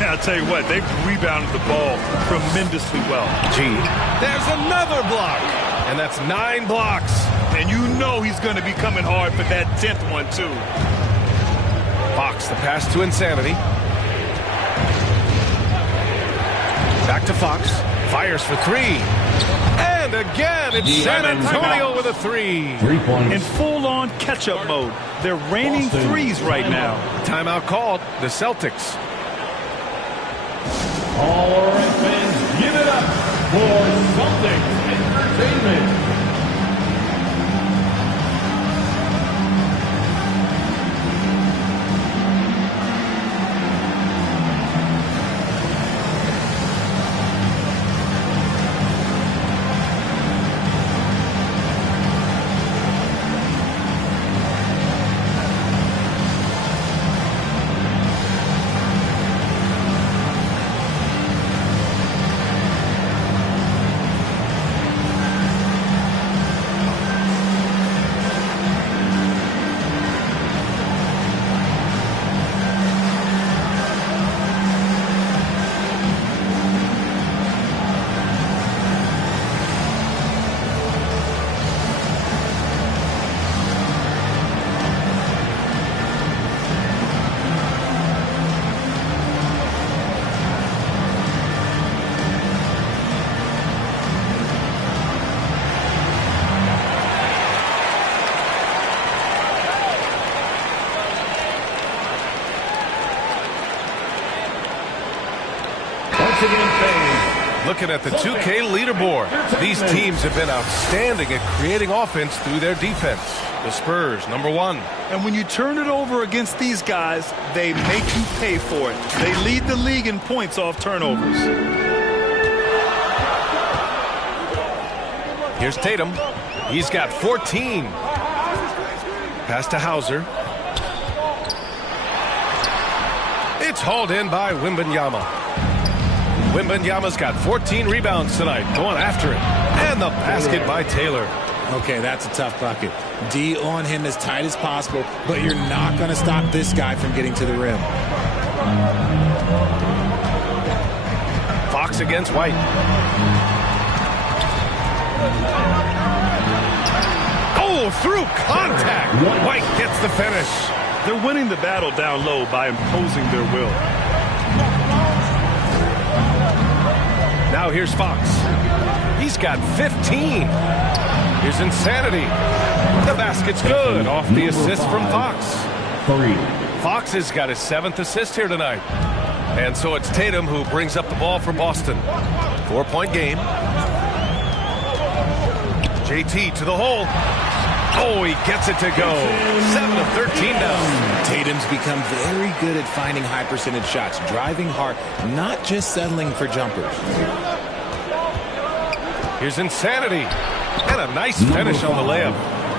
I'll tell you what, they've rebounded the ball tremendously well. G. There's another block. And that's 9 blocks. And you know he's going to be coming hard for that 10th one, too. Fox, the pass to Insanity. Back to Fox. Fires for 3. And again, it's San Antonio with a 3. 3 points. In full-on catch-up mode. They're raining threes right now. Timeout called. The Celtics. All right, fans, give it up for Celtics Entertainment. Looking at the 2K leaderboard, these teams have been outstanding at creating offense through their defense. The Spurs, number 1. And when you turn it over against these guys, they make you pay for it. They lead the league in points off turnovers. Here's Tatum. He's got 14. Pass to Hauser. It's hauled in by Wembanyama. Wembanyama's got 14 rebounds tonight, going after it. And the basket by Taylor. Okay, that's a tough bucket. D on him as tight as possible, but you're not going to stop this guy from getting to the rim. Fox against White. Oh, Oh, through contact. White gets the finish. They're winning the battle down low by imposing their will. Now here's Fox. He's got 15. Here's Insanity. The basket's good off the assist from Fox. Fox has got his 7th assist here tonight. And so it's Tatum who brings up the ball for Boston. 4-point game. JT to the hole. Oh, he gets it to go. 7 of 13 now. Tatum's become very good at finding high percentage shots, driving hard, not just settling for jumpers. Here's Insanity. And a nice finish on the layup.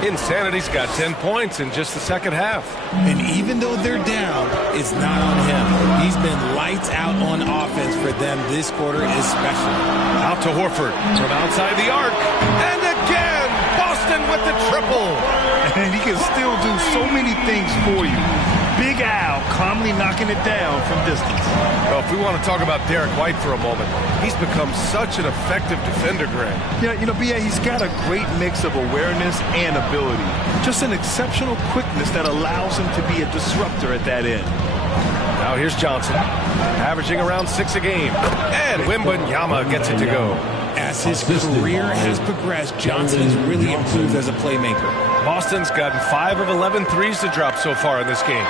Insanity's got 10 points in just the second half. And even though they're down, it's not on him. He's been lights out on offense for them this quarter especially. Out to Horford from outside the arc. And again, Boston with the triple. And he can still do so many things for you. Big Al calmly knocking it down from distance. Well, if we want to talk about Derek White for a moment, he's become such an effective defender, Grant. Yeah, you know, B.A., he's got a great mix of awareness and ability. Just an exceptional quickness that allows him to be a disruptor at that end. Now here's Johnson, averaging around 6 a game. And Wembanyama gets it to go. As his career has progressed, Johnson has really improved as a playmaker. Boston's gotten 5 of 11 threes to drop so far in this game.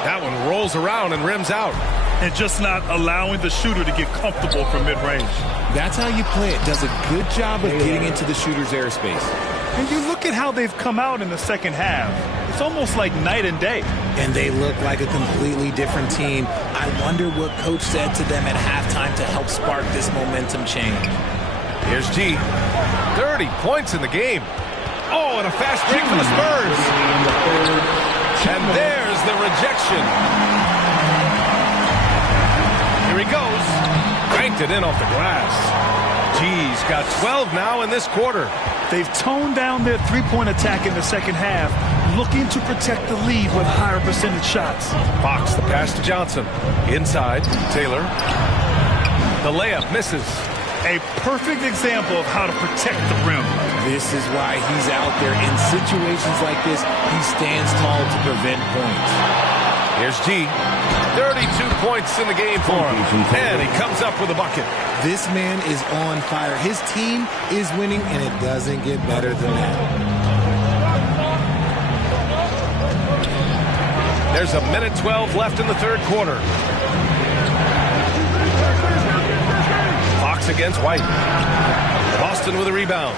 That one rolls around and rims out. And just not allowing the shooter to get comfortable from mid-range. That's how you play it. Does a good job of getting into the shooter's airspace. And you look at how they've come out in the second half. It's almost like night and day. And they look like a completely different team. I wonder what coach said to them at halftime to help spark this momentum change. Here's G. 30 points in the game. Oh, and a fast break for the Spurs. And there's the rejection. Here he goes. Cranked it in off the glass. G's got 12 now in this quarter. They've toned down their three-point attack in the second half, looking to protect the lead with higher percentage shots. Fox, the pass to Johnson. Inside, Taylor. The layup misses. A perfect example of how to protect the rim. This is why he's out there. In situations like this, he stands tall to prevent points. Here's G. 32 points in the game for him. And he comes up with a bucket. This man is on fire. His team is winning, and it doesn't get better than that. There's a minute 12 left in the third quarter. Fox against White. Boston with a rebound.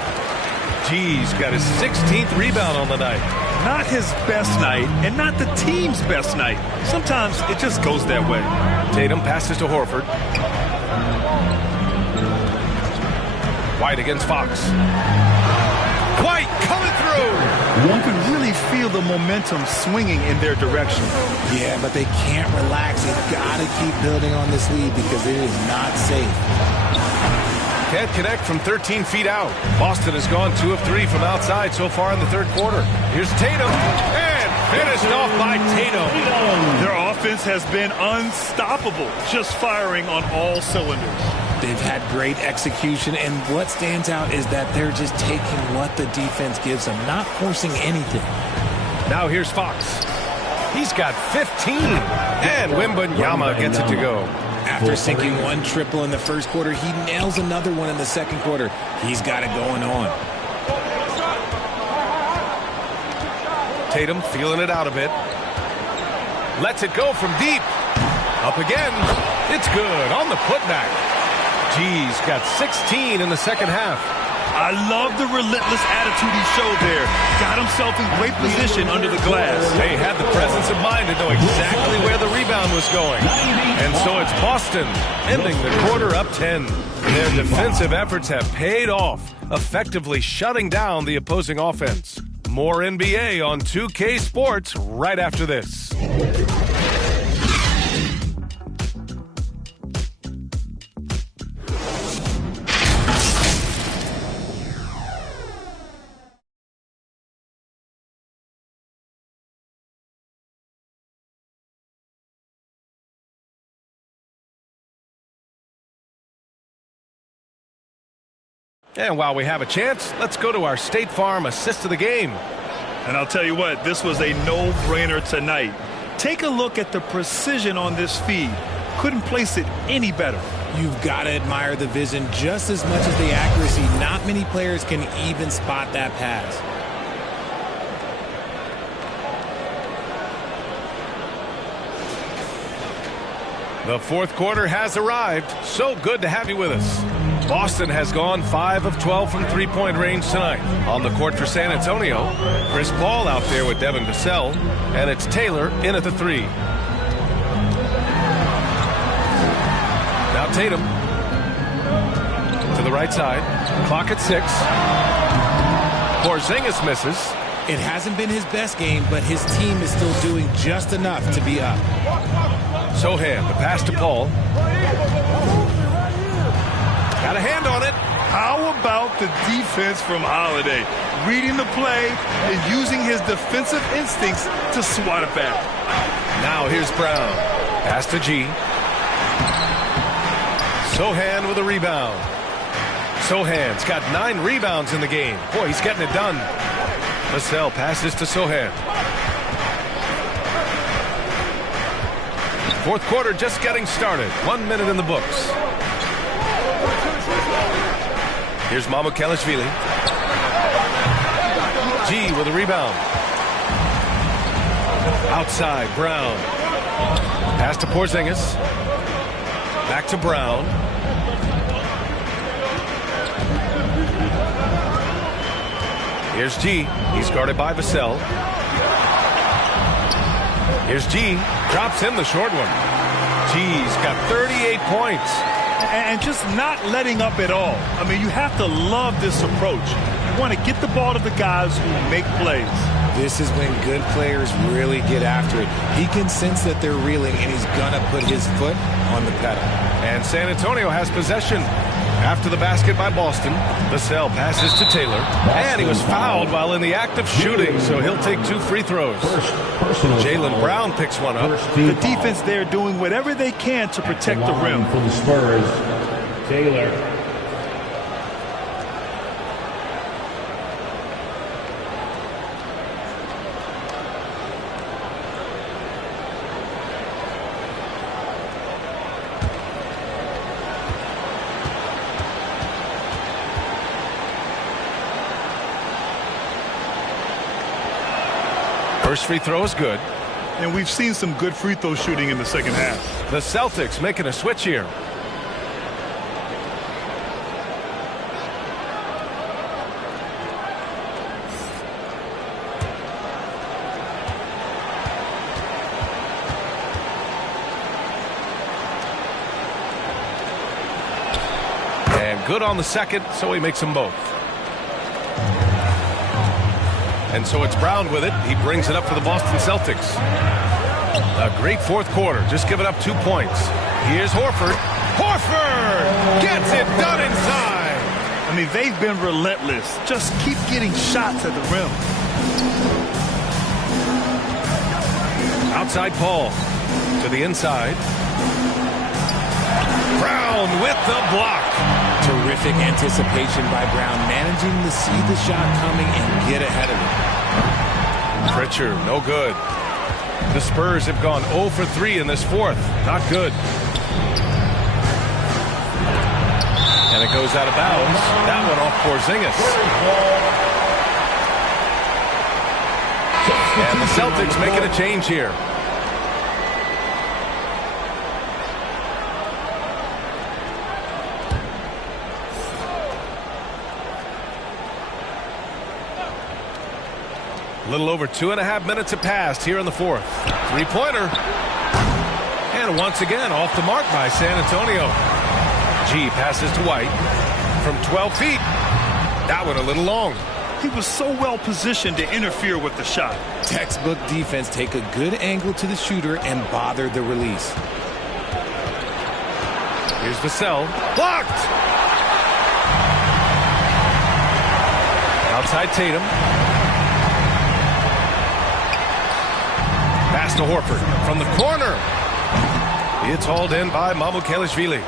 G's got his 16th rebound on the night. Not his best night, and not the team's best night. Sometimes it just goes that way. Tatum passes to Horford. White against Fox. White coming through. One can really feel the momentum swinging in their direction. Yeah, but they can't relax. They've got to keep building on this lead because it is not safe. Can't connect from 13 feet out. Boston has gone 2 of 3 from outside so far in the third quarter. Here's Tatum, and finished off by Tatum. Their offense has been unstoppable, just firing on all cylinders. They've had great execution, and what stands out is that they're just taking what the defense gives them, not forcing anything. Now here's Fox. He's got 15, and Wembanyama gets it to go. After sinking one triple in the first quarter, he nails another one in the second quarter. He's got it going on. Tatum feeling it out a bit. Lets it go from deep. Up again. It's good on the putback. G's got 16 in the second half. I love the relentless attitude he showed there. Got himself in great position under the glass. They had the presence of mind to know exactly where the rebound was going. And so it's Boston ending the quarter up 10. Their defensive efforts have paid off, effectively shutting down the opposing offense. More NBA on 2K Sports right after this. And while we have a chance, let's go to our State Farm assist of the game. And I'll tell you what, this was a no-brainer tonight. Take a look at the precision on this feed. Couldn't place it any better. You've got to admire the vision just as much as the accuracy. Not many players can even spot that pass. The fourth quarter has arrived. So good to have you with us. Boston has gone 5 of 12 from three-point range tonight. On the court for San Antonio, Chris Paul out there with Devin Vassell, and it's Taylor in at the 3. Now Tatum to the right side. Clock at 6. Porzingis misses. It hasn't been his best game, but his team is still doing just enough to be up. Sohan, the pass to Paul. Got a hand on it. How about the defense from Holiday? Reading the play and using his defensive instincts to swat it back. Now here's Brown. Pass to G. Sohan with a rebound. Sohan's got 9 rebounds in the game. Boy, he's getting it done. Vassell passes to Sohan. Fourth quarter just getting started. 1 minute in the books. Here's Mamukelashvili. G with a rebound. Outside, Brown. Pass to Porzingis. Back to Brown. Here's G. He's guarded by Vassell. Here's G. Drops him the short one. G's got 38 points. And just not letting up at all. I mean, you have to love this approach. You want to get the ball to the guys who make plays. This is when good players really get after it. He can sense that they're reeling, and he's going to put his foot on the pedal. And San Antonio has possession. After the basket by Boston, Vassell passes to Taylor. And he was fouled while in the act of shooting, so he'll take 2 free throws. Jaylen Brown picks one up. The defense there doing whatever they can to protect the rim. For the Spurs, Taylor. First free throw is good. And we've seen some good free throw shooting in the second half. The Celtics making a switch here. And good on the second, so he makes them both. And so it's Brown with it. He brings it up for the Boston Celtics. A great fourth quarter. Just giving up 2 points. Here's Horford. Horford gets it done inside. I mean, they've been relentless. Just keep getting shots at the rim. Outside Paul to the inside. Brown with the block. Terrific anticipation by Brown, managing to see the shot coming and get ahead of it. Pritchard, no good. The Spurs have gone 0 for 3 in this fourth. Not good. And it goes out of bounds. That one off Porzingis. And the Celtics making a change here. A little over 2.5 minutes have passed here in the fourth. Three-pointer. And once again, off the mark by San Antonio. G passes to White from 12 feet. That one a little long. He was so well positioned to interfere with the shot. Textbook defense, take a good angle to the shooter and bother the release. Here's Vassell. Blocked! Outside Tatum. Pass to Horford from the corner. It's hauled in by Mamukelashvili.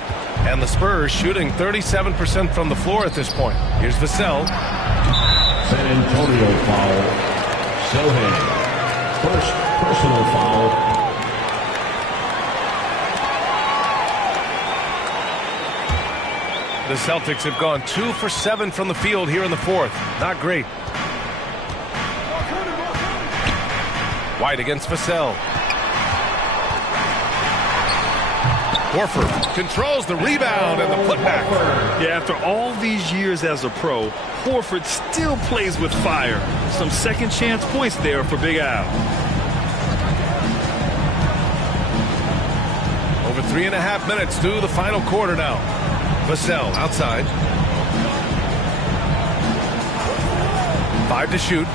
And the Spurs shooting 37% from the floor at this point. Here's Vassell. San Antonio foul. Sochan. First personal foul. The Celtics have gone 2 for 7 from the field here in the fourth. Not great. White against Vassell. Horford controls the rebound and the putback. Yeah, after all these years as a pro, Horford still plays with fire. Some second chance points there for Big Al. Over 3.5 minutes through the final quarter now. Vassell outside. 5 to shoot.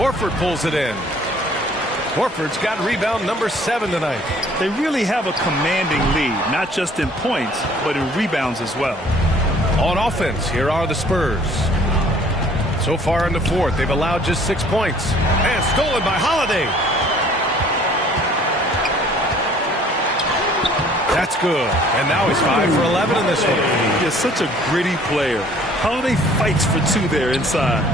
Horford pulls it in. Horford's got rebound number 7 tonight. They really have a commanding lead, not just in points, but in rebounds as well. On offense, here are the Spurs. So far in the fourth, they've allowed just 6 points. And stolen by Holiday. That's good. And now he's 5 for 11 in this one. He's such a gritty player. Holiday fights for 2 there inside.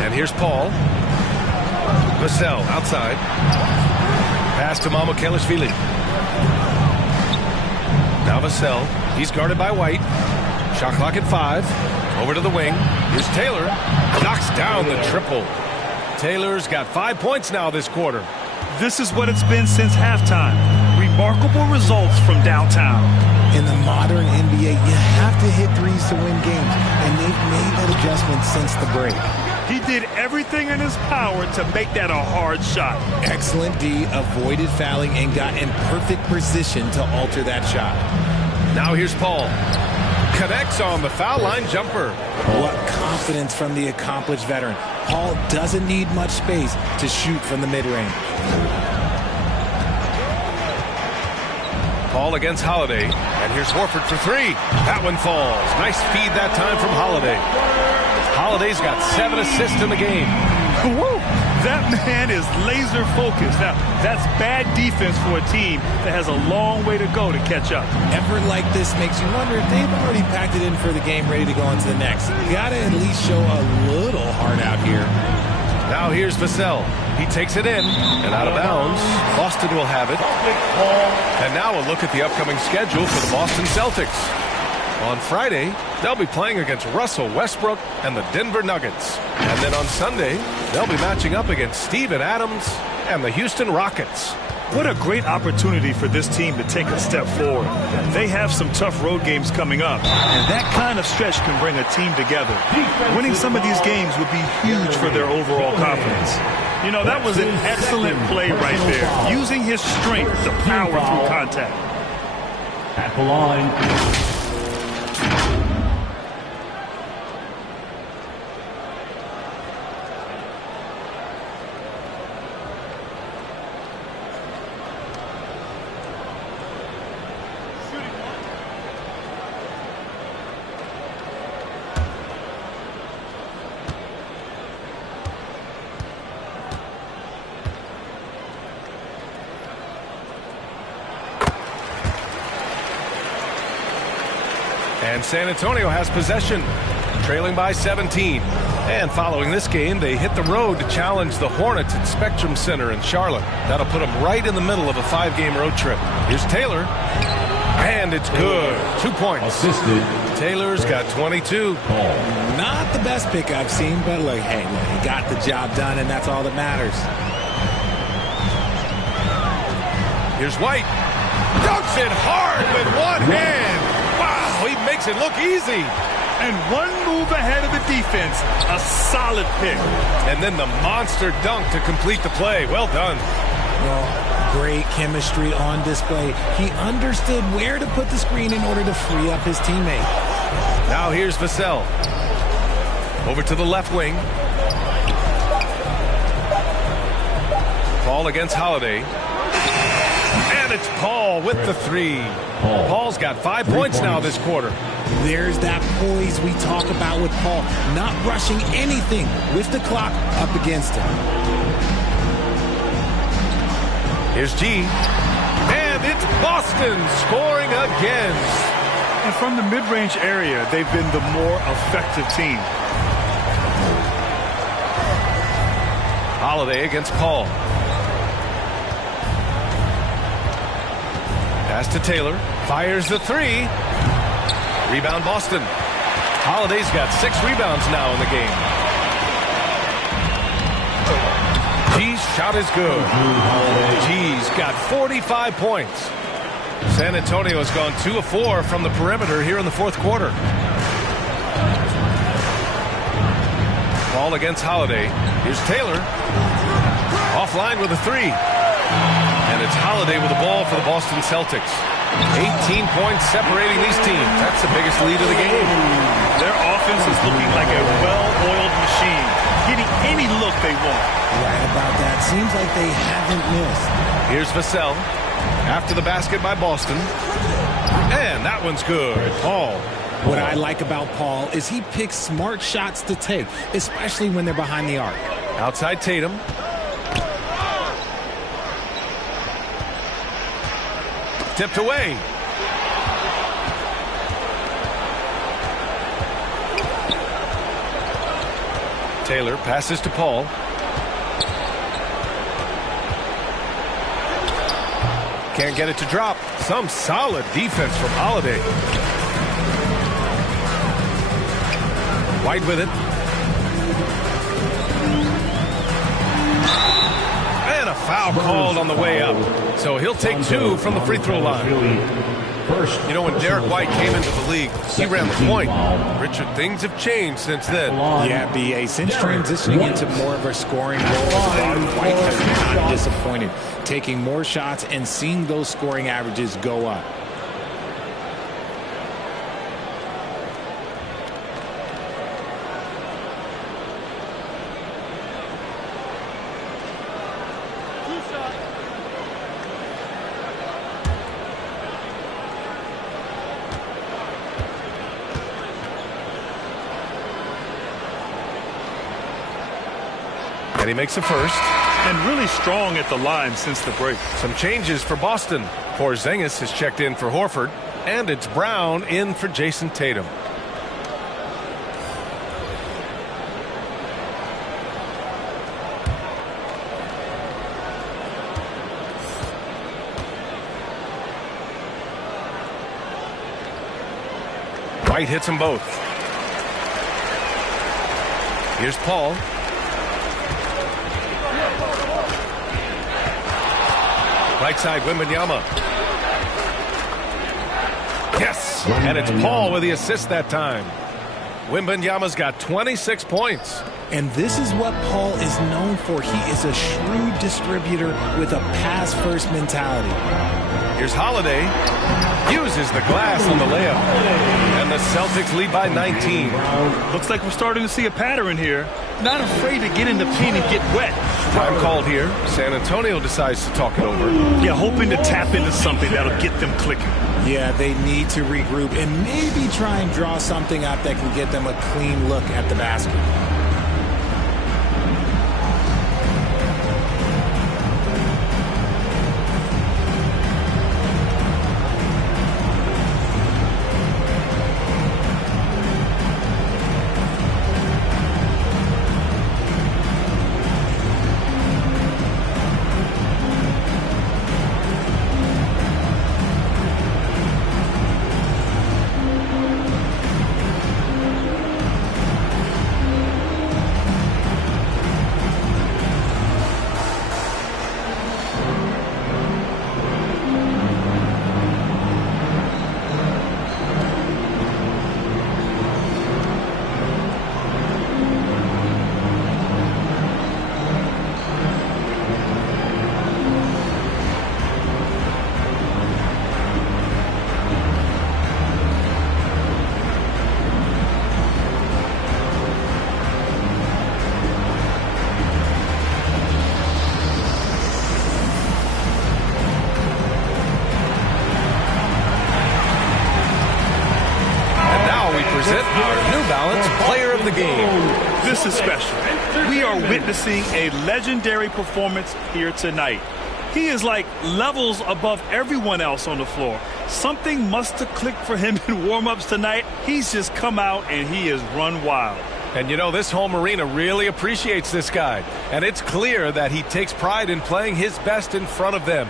And here's Paul. Vassell outside. Pass to Mamukelashvili. Now Vassell. He's guarded by White. Shot clock at 5. Over to the wing. Here's Taylor. Knocks down the triple. Taylor's got 5 points now this quarter. This is what it's been since halftime. Remarkable results from downtown. In the modern NBA, you have to hit threes to win games, and they've made that adjustment since the break. He did everything in his power to make that a hard shot. Excellent D, avoided fouling, and got in perfect position to alter that shot. Now here's Paul. Connects on the foul line jumper. What confidence from the accomplished veteran. Paul doesn't need much space to shoot from the mid-range. Paul against Holiday. And here's Horford for 3. That one falls. Nice feed that time from Holiday. Holiday's got 7 assists in the game. Woo! That man is laser focused. Now, that's bad defense for a team that has a long way to go to catch up. Effort like this makes you wonder if they've already packed it in for the game ready to go into the next. You gotta at least show a little heart out here. Now here's Vassell. He takes it in and out of bounds. Boston will have it. And now we'll look at the upcoming schedule for the Boston Celtics. On Friday, they'll be playing against Russell Westbrook and the Denver Nuggets. And then on Sunday, they'll be matching up against Steven Adams and the Houston Rockets. What a great opportunity for this team to take a step forward. They have some tough road games coming up, and that kind of stretch can bring a team together. Winning some of these games would be huge for their overall confidence. You know, that was an excellent play right there, using his strength to power through contact. At the line. And San Antonio has possession, trailing by 17. And following this game, they hit the road to challenge the Hornets at Spectrum Center in Charlotte. That'll put them right in the middle of a 5-game road trip. Here's Taylor. And it's good. 2 points. Assisted. Taylor's got 22. Not the best pick I've seen, but look, hey, he got the job done, and that's all that matters. Here's White. Dunks it hard with one hand. Wow, he makes it look easy. And one move ahead of the defense. A solid pick. And then the monster dunk to complete the play. Well done. Well, great chemistry on display. He understood where to put the screen in order to free up his teammate. Now here's Vassell. Over to the left wing. Paul against Holiday. And it's Paul with the 3. Paul's got 5 points now this quarter. There's that poise we talk about with Paul. Not rushing anything with the clock up against him. Here's G. And it's Boston scoring again. And from the mid-range area, they've been the more effective team. Holiday against Paul. Pass to Taylor. Fires the three. Rebound Boston. Holiday's got 6 rebounds now in the game. G's shot is good. G's got 45 points. San Antonio has gone 2 of 4 from the perimeter here in the fourth quarter. Ball against Holiday. Here's Taylor. Offline with a 3. And it's Holiday with the ball for the Boston Celtics. 18 points separating these teams. That's the biggest lead of the game. Their offense is looking like a well-oiled machine, getting any look they want. Right about that. Seems like they haven't missed. Here's Vassell. After the basket by Boston. And that one's good. Paul. What I like about Paul is he picks smart shots to take, especially when they're behind the arc. Outside Tatum. Tipped away. Taylor passes to Paul. Can't get it to drop. Some solid defense from Holiday. White with it. And a foul called on the way up. So he'll take 2 from the free throw line. You know, when Derek White came into the league, he ran the point. Richard, things have changed since then. Yeah, B.A. Since transitioning into more of a scoring role, White has not disappointed, taking more shots and seeing those scoring averages go up. And he makes a first. And really strong at the line since the break. Some changes for Boston. Porzingis has checked in for Horford. And it's Brown in for Jason Tatum. White hits them both. Here's Paul. Right side, Wembanyama. Yes! And it's Paul with the assist that time. Wembanyama's got 26 points. And this is what Paul is known for. He is a shrewd distributor with a pass-first mentality. Here's Holiday. Uses the glass on the layup. And the Celtics lead by 19. Looks like we're starting to see a pattern here. Not afraid to get in the paint and get wet. Time called here. San Antonio decides to talk it over. Yeah, hoping to tap into something that'll get them clicking. Yeah, they need to regroup and maybe try and draw something up that can get them a clean look at the basket. This is special. We are witnessing a legendary performance here tonight. He is like levels above everyone else on the floor. Something must have clicked for him in warm-ups tonight. He's just come out and he has run wild. And you know, this home arena really appreciates this guy. And it's clear that he takes pride in playing his best in front of them.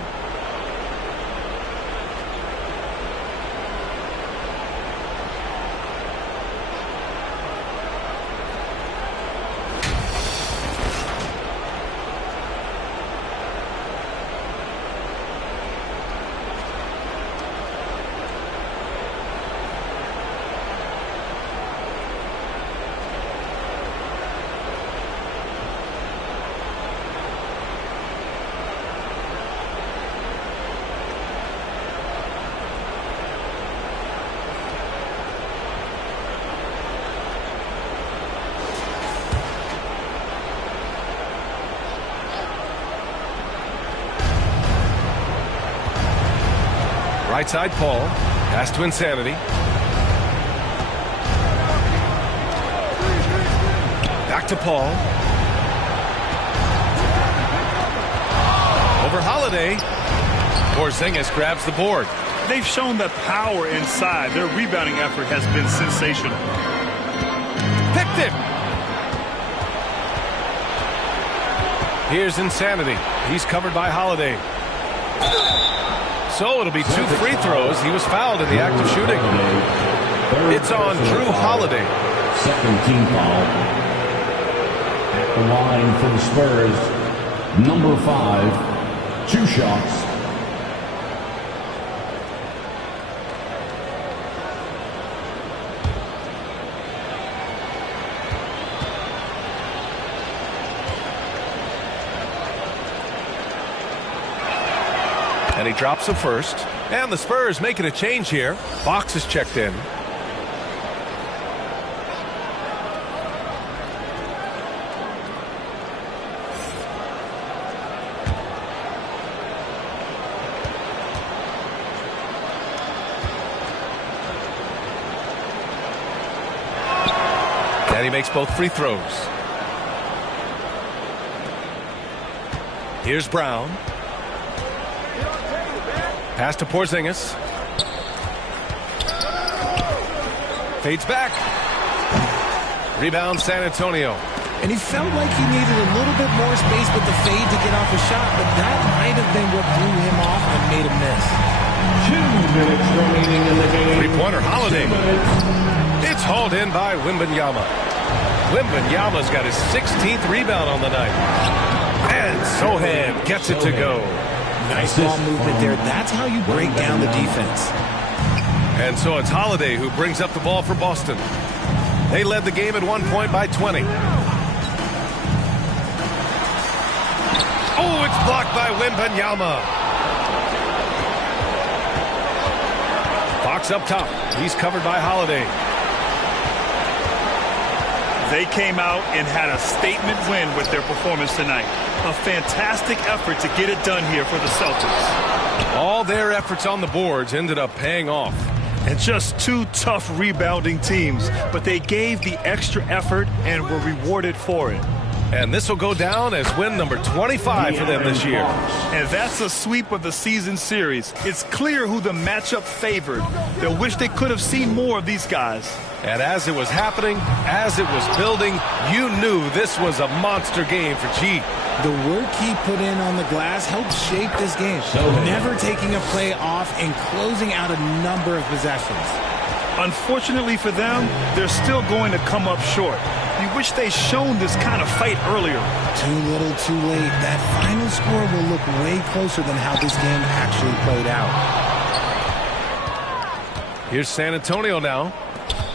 Right side, Paul. Pass to Insanity. Back to Paul. Over Holiday. Porzingis grabs the board. They've shown the power inside. Their rebounding effort has been sensational. Picked it. Here's Insanity. He's covered by Holiday. So it'll be 2 free throws. He was fouled in the act of shooting. It's on Drew Holiday. Second team foul. At the line for the Spurs, number 5, 2 shots. And he drops the first. And the Spurs making a change here. Fox is checked in. And he makes both free throws. Here's Brown. Pass to Porzingis. Fades back. Rebound San Antonio. And he felt like he needed a little bit more space with the fade to get off a shot, but that might have been what threw him off and made him miss. 2 minutes remaining in the game. Three-pointer Holiday. It's hauled in by Wembanyama. Wembanyama's got his 16th rebound on the night. And Sohan gets it to go. Nice ball movement there. That's how you break down the defense. And so it's Holiday who brings up the ball for Boston. They led the game at 1 point by 20. Oh, it's blocked by Wembanyama. Fox up top. He's covered by Holiday. They came out and had a statement win with their performance tonight. A fantastic effort to get it done here for the Celtics. All their efforts on the boards ended up paying off. And just 2 tough rebounding teams, but they gave the extra effort and were rewarded for it. And this will go down as win number 25 for them this year. And that's a sweep of the season series. It's clear who the matchup favored. They'll wish they could have seen more of these guys. And as it was happening, as it was building, you knew this was a monster game for G. The work he put in on the glass helped shape this game. Never taking a play off and closing out a number of possessions. Unfortunately for them, they're still going to come up short. You wish they'd shown this kind of fight earlier. Too little, too late. That final score will look way closer than how this game actually played out. Here's San Antonio now.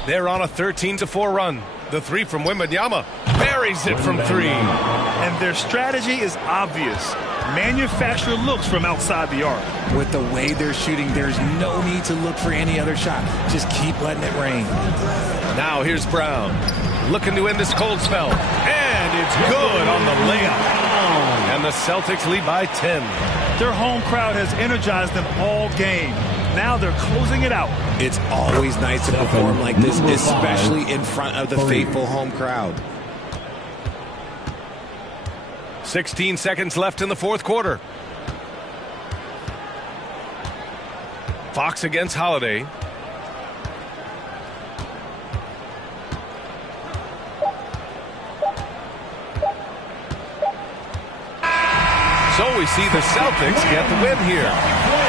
They're on a 13-4 run. The three from Wembanyama buries it from 3. And their strategy is obvious. Manufacture looks from outside the arc. With the way they're shooting, there's no need to look for any other shot. Just keep letting it rain. Now here's Brown. Looking to end this cold spell. And it's good on the layup. And the Celtics lead by 10. Their home crowd has energized them all game. Now they're closing it out. It's always nice to perform like this, especially in front of the faithful home crowd. 16 seconds left in the fourth quarter. Fox against Holiday. So we see the Celtics get the win here.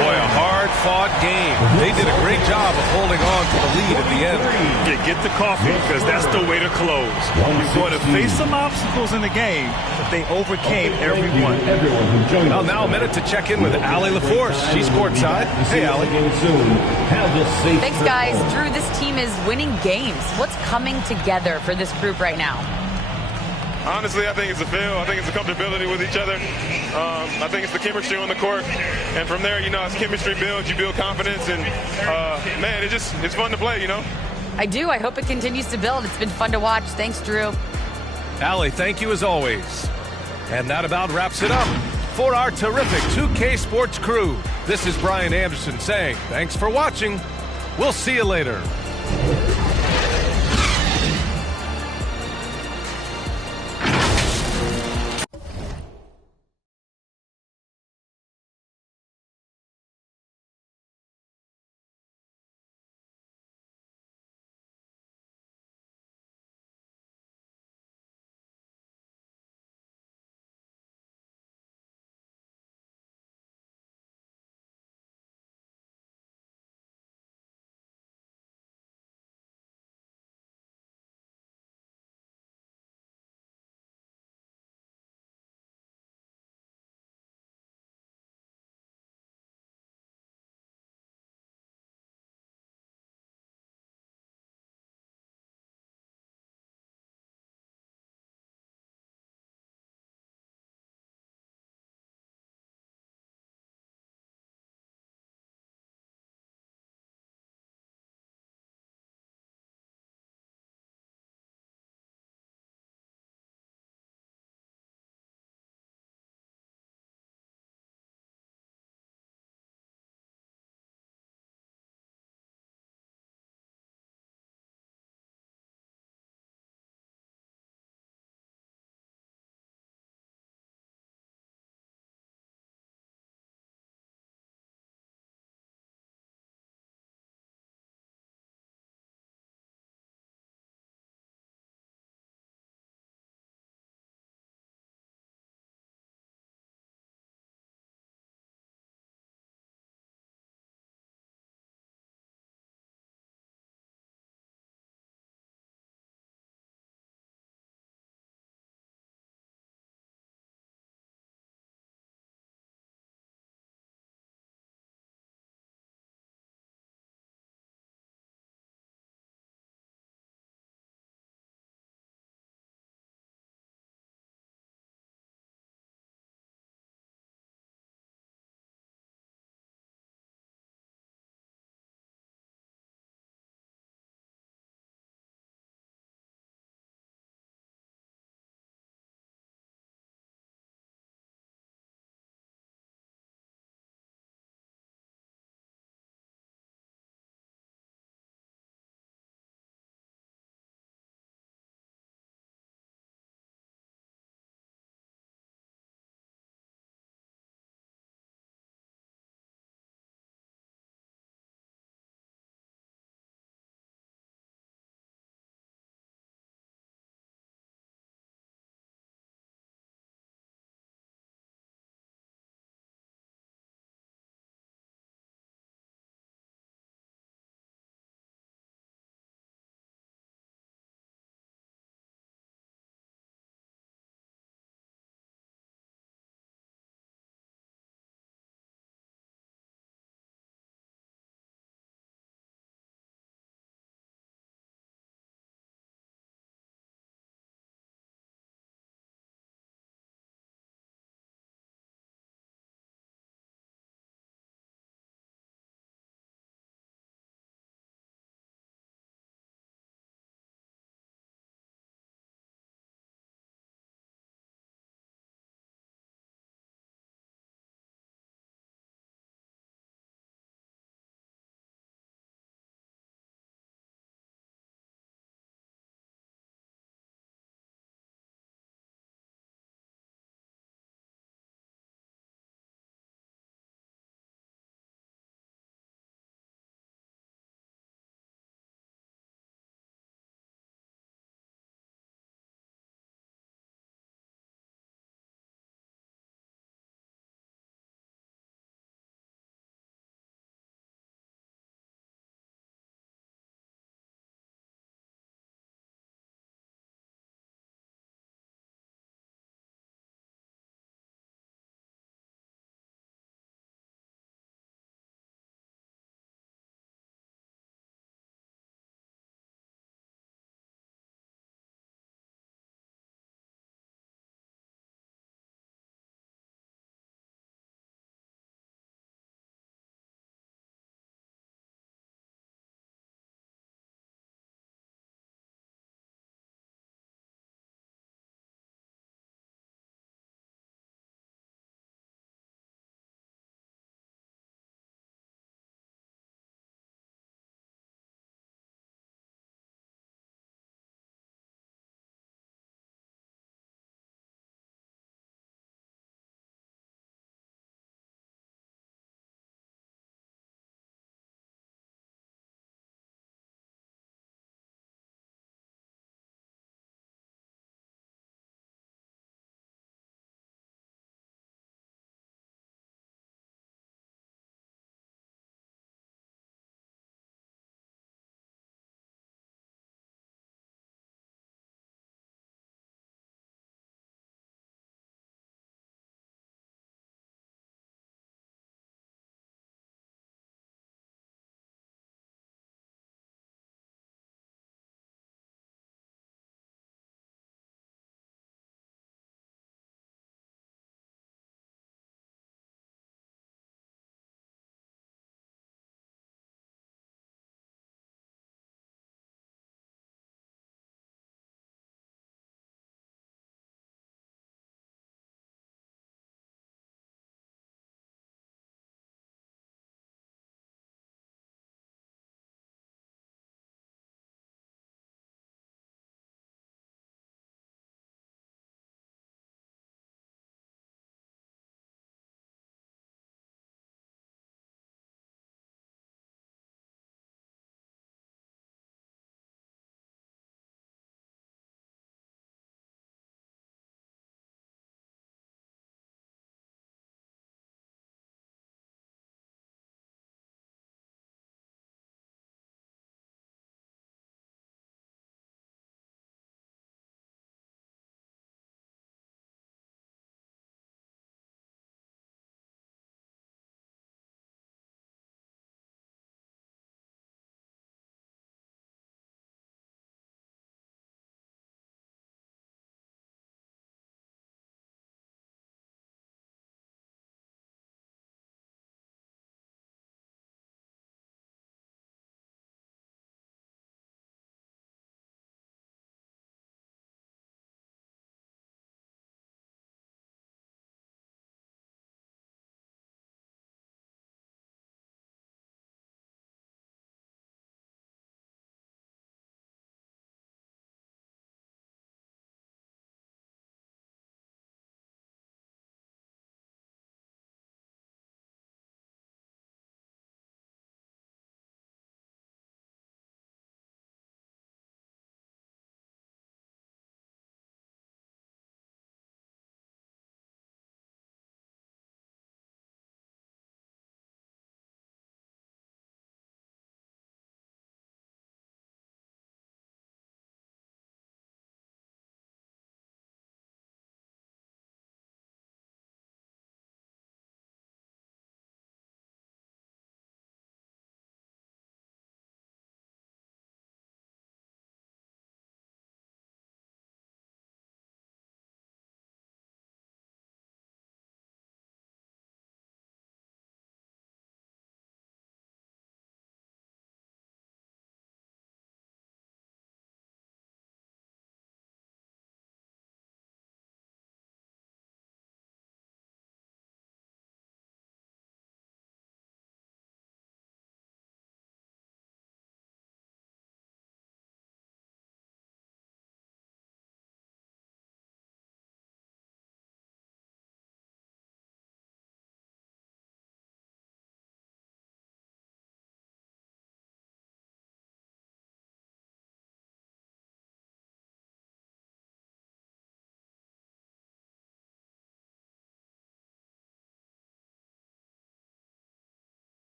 Boy, a hard-fought game. They did a great job of holding on to the lead at the end. Yeah, get the coffee, because that's the way to close. You're going to face some obstacles in the game, but they overcame every one. Well, now a minute to check in with Allie LaForce. She's courtside. Hey, Allie. Thanks, guys. Drew, this team is winning games. What's coming together for this group right now? Honestly, I think it's a feel. I think it's the comfortability with each other. I think it's the chemistry on the court. And from there, as chemistry builds, you build confidence. And, man, it's fun to play, I do. I hope it continues to build. It's been fun to watch. Thanks, Drew. Allie, thank you as always. And that about wraps it up for our terrific 2K Sports crew. This is Brian Anderson saying thanks for watching. We'll see you later.